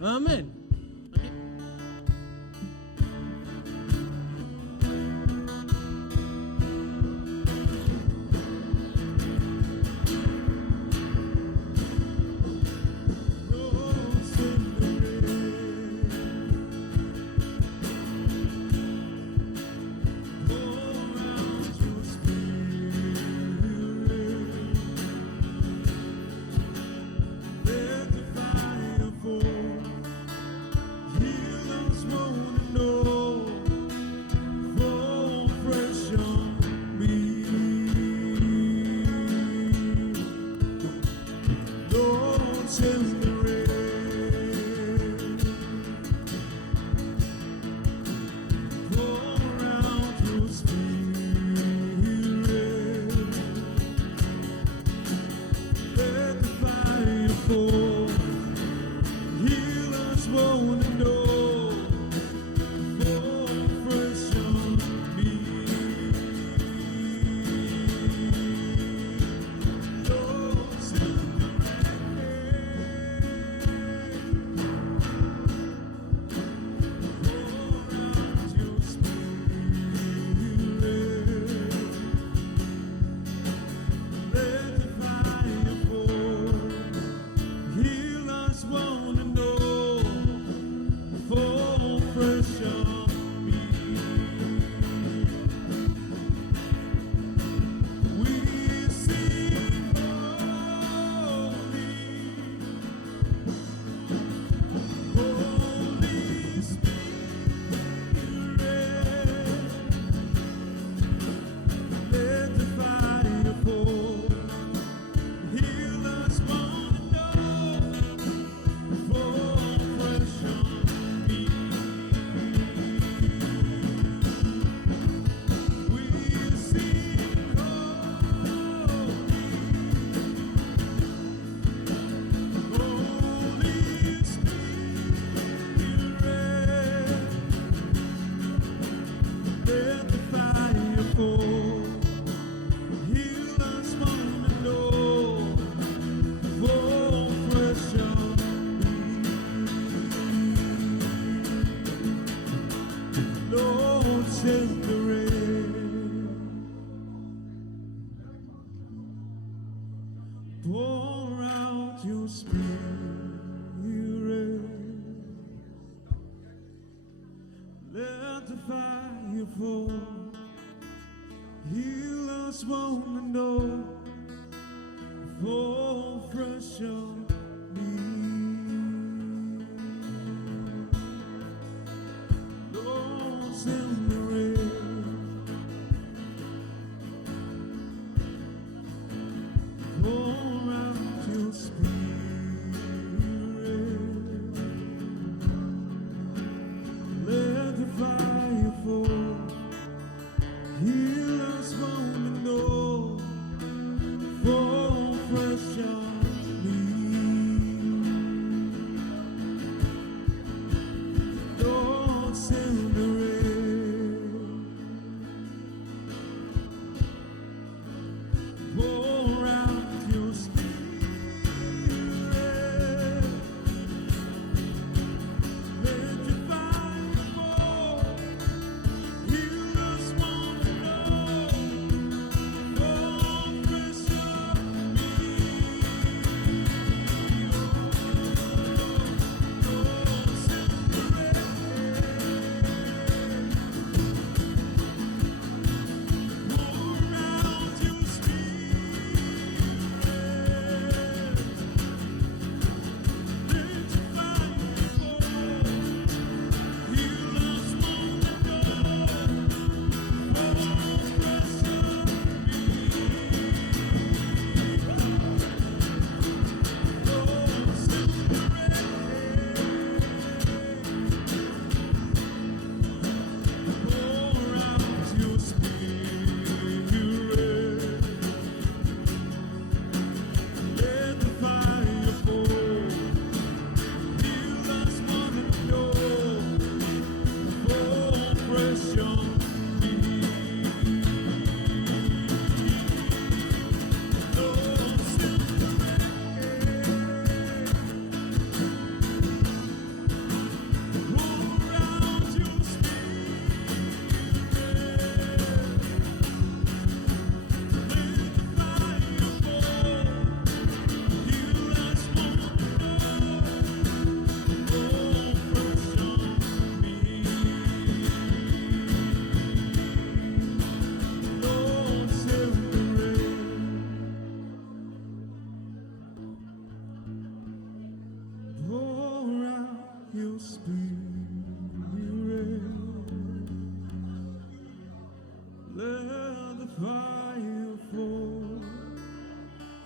Amen. Okay. Pour out your spirit. Let the fire fall. Heal us, want to know. Fall fresh on me. Lord, send the rain. Pour out your spirit. Let the fire fall. Heal us, want to know. Fall fresh on me. Lord, send the rain. Pour out your spirit. Let your fire fall. Heal us, want to know. Fall fresh on me. Lord, send the rain. Pour out your spirit. Let your fire fall. Heal us, want to know. Fall fresh on me. Lord, send the rain. Pour out your spirit. Let the fire fall. Heal us, want to know. Fall fresh on me. Lord, send the rain. Pour out your spirit. Let the fire fall. Heal us, want to know. Fall fresh on me. Lord, send the rain. Pour out your spirit. Let the fire fall.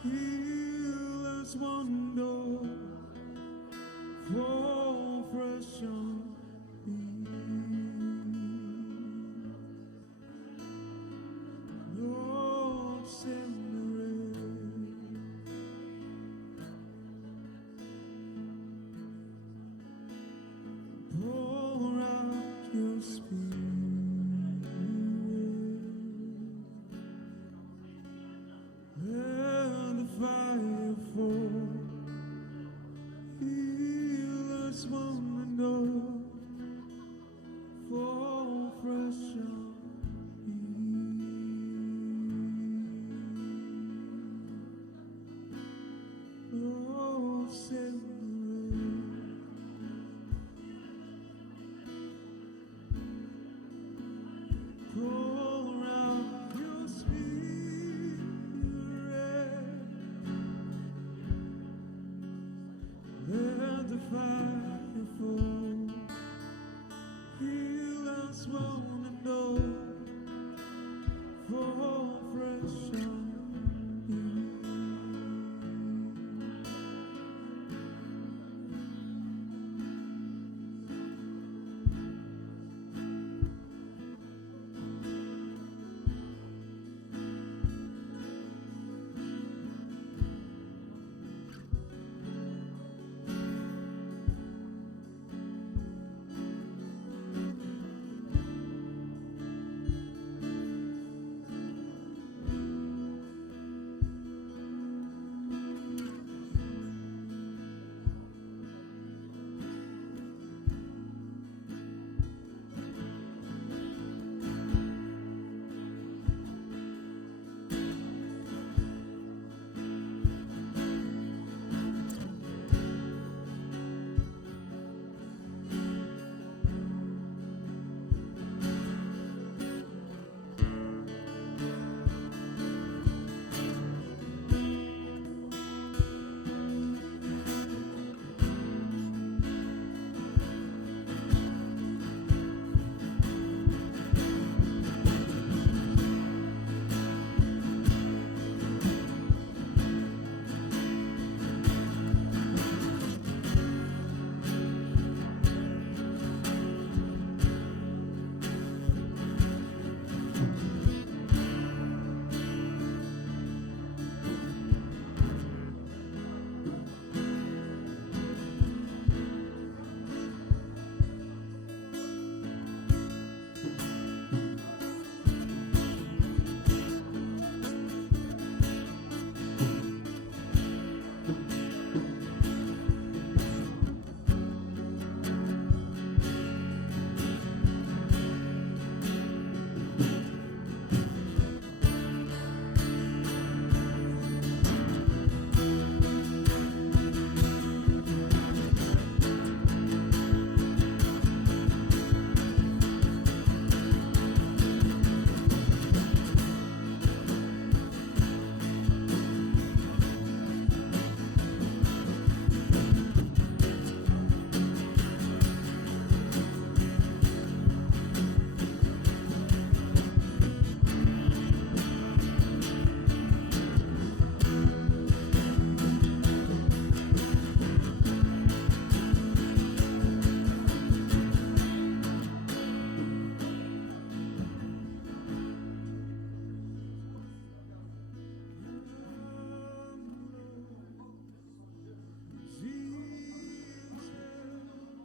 Heal us, one door. Fall fresh on me. Lord, send the rain. Pour out your spirit. Let the fire fall. Heal us, one to know.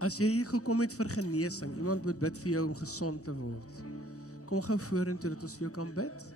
As jy hier gekom het vir genesing, iemand moet bid vir jou om gesond te word. Kom gou vorentoe dat ons vir jou kan bid.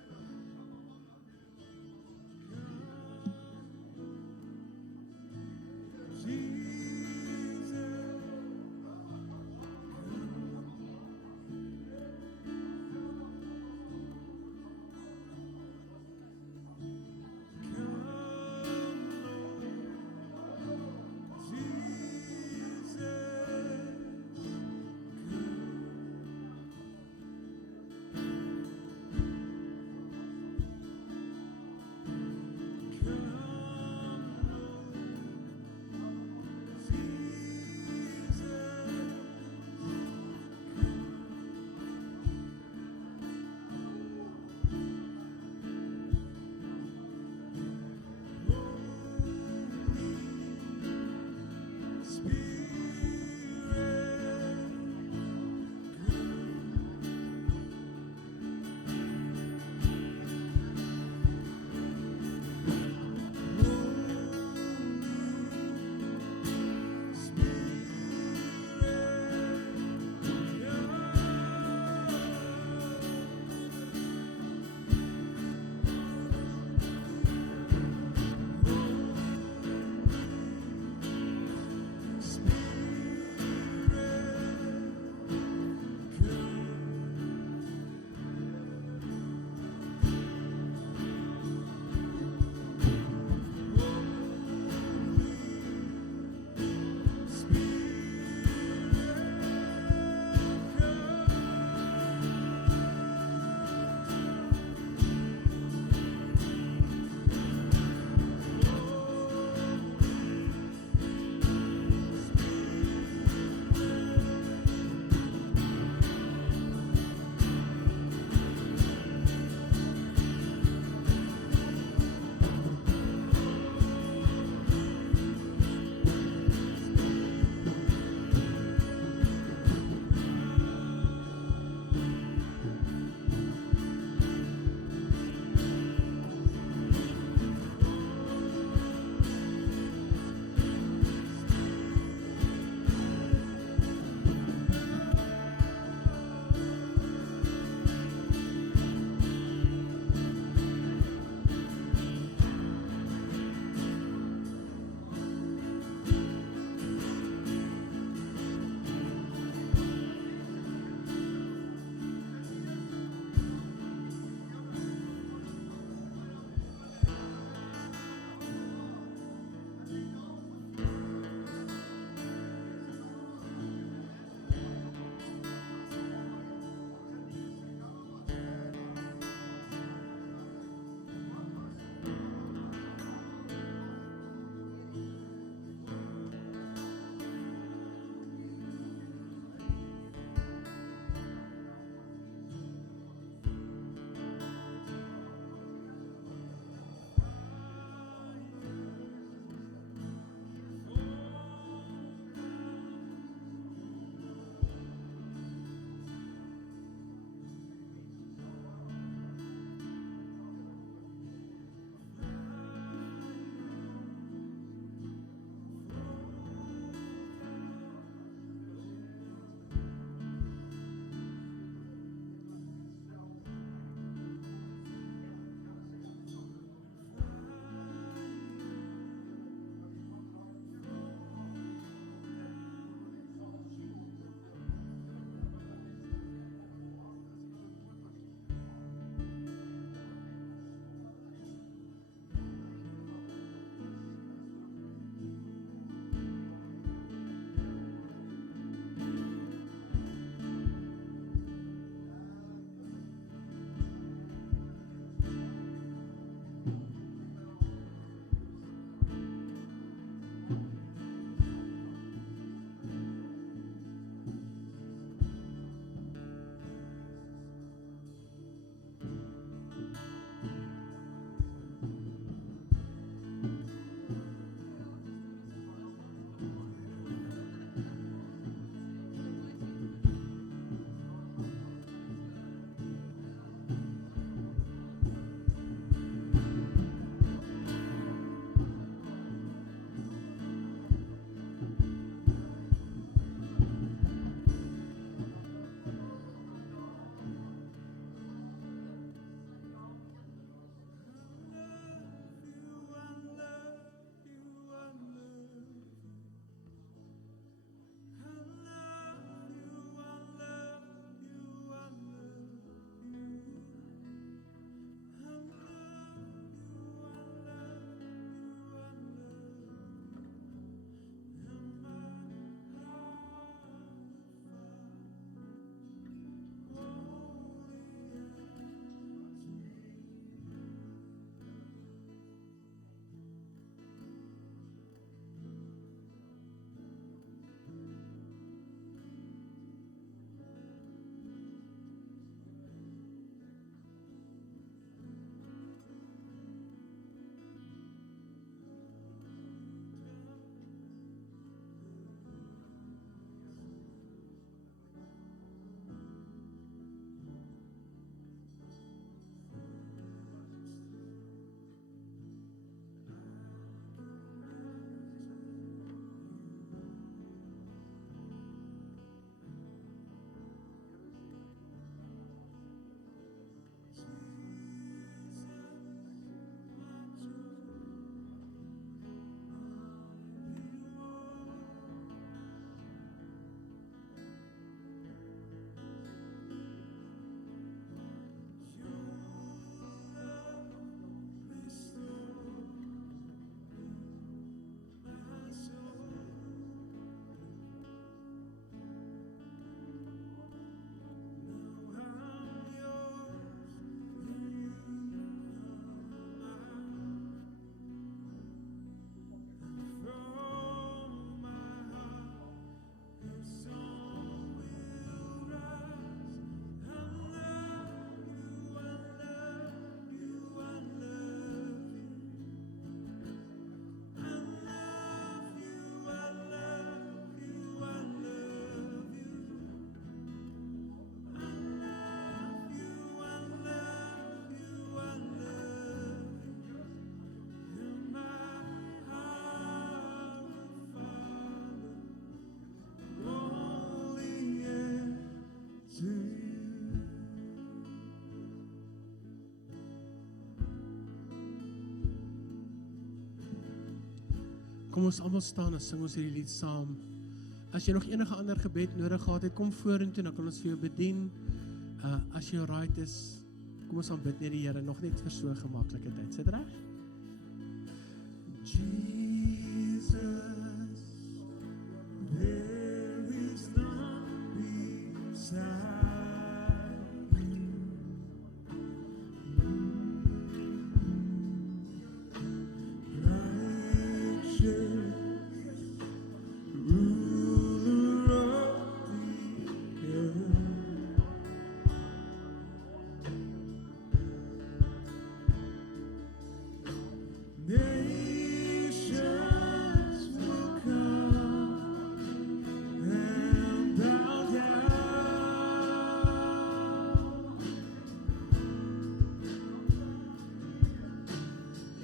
Kom ons almal staan en sing ons hierdie lied saam. As jy nog enige ander gebed nodig gehad het, kom vorentoe, dan kan ons vir jou bedien. As jy right is, kom ons aanbid net die Here, nog net vir so 'n gemaklike tyd. Sit reg? Jesus, there is none beside you. Righteous ruler of the earth. Nations will come and bow down.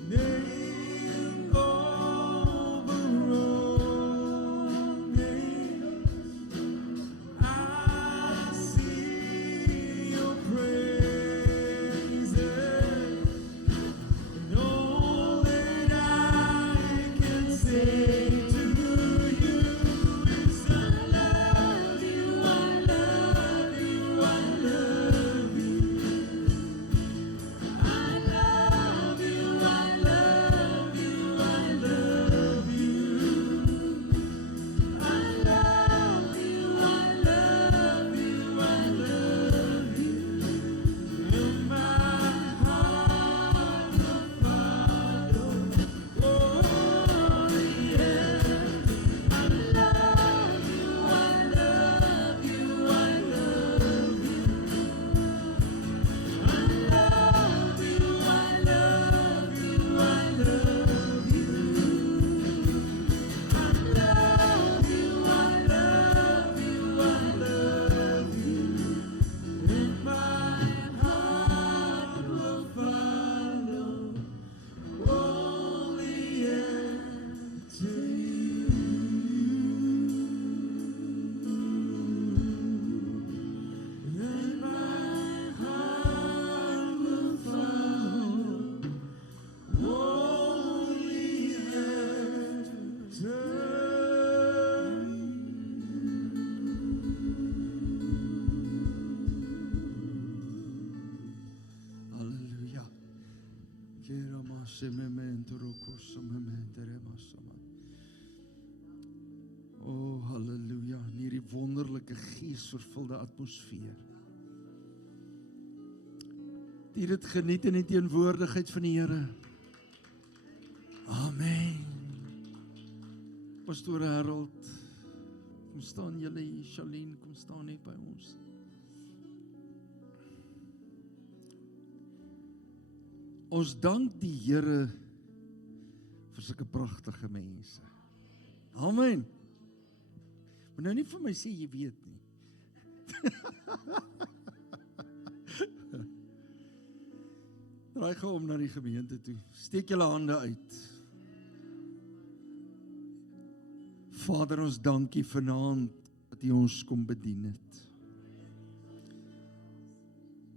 Name over all names, I see your praises. And all that I can say to you is I love you, I love you, I love you. I love you, I love you, I love you. I love you, I love you, I love you. In my heart will follow. Oh yeah. I love you, I love you, I love you. I love you, I love you, I love you. I love you, I love you, I love you. And my heart will follow only after you. And my heart will follow only after you. Halleluja. Kera masse memento rokosa memento remasama. Oh, halleluja. In hierdie wonderlike geesvervulde atmosfeer. Die dit geniet in die teenwoordigheid van die Here. Amen. Pastoor Harold, kom staan julle hier, Charlene, kom staan net by ons. Ons dank die Here vir sulke pragtige mense. Amen. Maar nou nie vir my sê jy weet nie. Draai gou om na die gemeente toe. Steek julle hande uit. Vader, ons dankie vanaand dat U ons kom bedien het.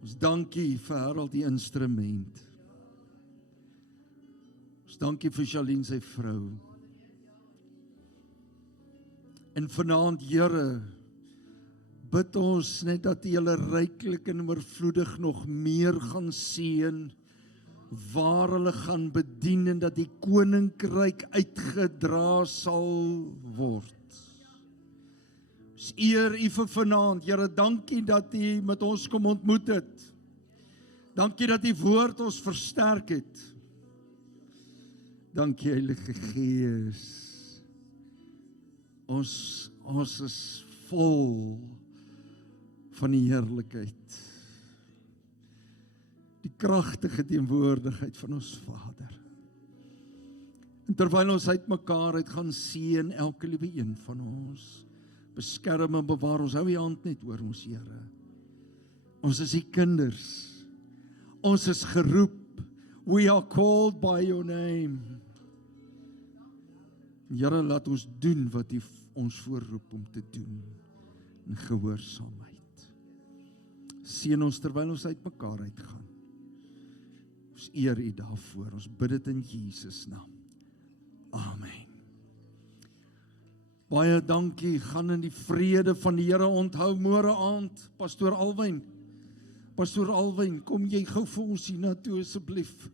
Ons dankie vir Harold die instrument. Ons dankie vir Charlene sy vrou. En vanaand, Here, bid ons net dat U hulle ryklik en oorvloedig nog meer gaan seën, waar hulle gaan bedien en dat die koninkryk uitgedra sal word. Ons eer U vir vanaand. Here, dankie dat U met ons kom ontmoet het. Dankie dat U woord ons versterk het. Dankie, Heilige Gees. Ons is vol van die heerlikheid. Die kragtige teenwoordigheid van ons Vader. En terwyl ons uitmekaar uit gaan seën elke liewe een van ons, beskerm en bewaar ons, hou U hand net oor ons, Here. Ons is U kinders. Ons is geroep. We are called by your name. Here, laat ons doen wat U ons voorroep om te doen in gehoorsaamheid. Seën ons terwyl ons uitmekaar uitgaan. Ons eer U daarvoor. Ons bid dit in Jesus naam. Amen. Baie dankie, gaan in die vrede van die Here. Onthou môre aand, Pastoor Alwyn. Pastoor Alwyn, kom jy gou vir ons hiernatoe asseblief.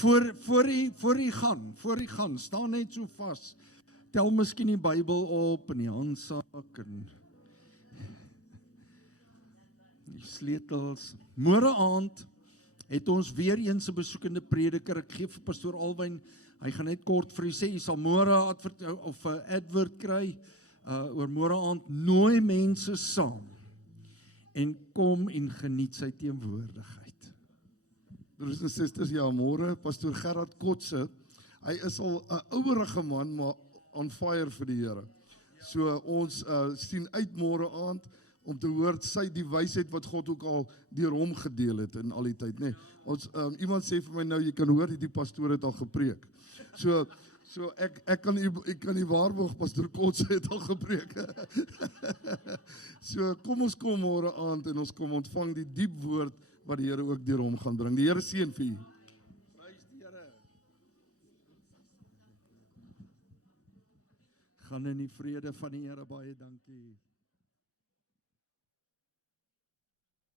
Voor u gaan, staan net so vas. Tel miskien die Bybel op in die handsak en die sleutels. Môre aand het ons weer eens 'n besoekende prediker. Ek gee vir Pastoor Alwyn, hy gaan net kort vir u sê, u sal môre 'n advert kry oor môre aand. Nooi mense saam en kom en geniet sy teenwoordigheid. Broers en susters, ja, môre, Pastoor Gerard Kotse, hy is al 'n ouerige man, maar on fire vir die Here. So ons sien uit môre aand om te hoor die wysheid wat God ook al deur hom gedeel het in al die tyd, nê. Ons iemand sê vir my nou, jy kan hoor die pastoor het al gepreek. So ek kan u waarborg, Pastoor Kotse het al gepreek. So kom ons kom môre aand en ons kom ontvang die diep woord wat die Here ook deur hom gaan bring. Die Here seën vir u. Prys die Here. Gaan in die vrede van die Here, baie dankie.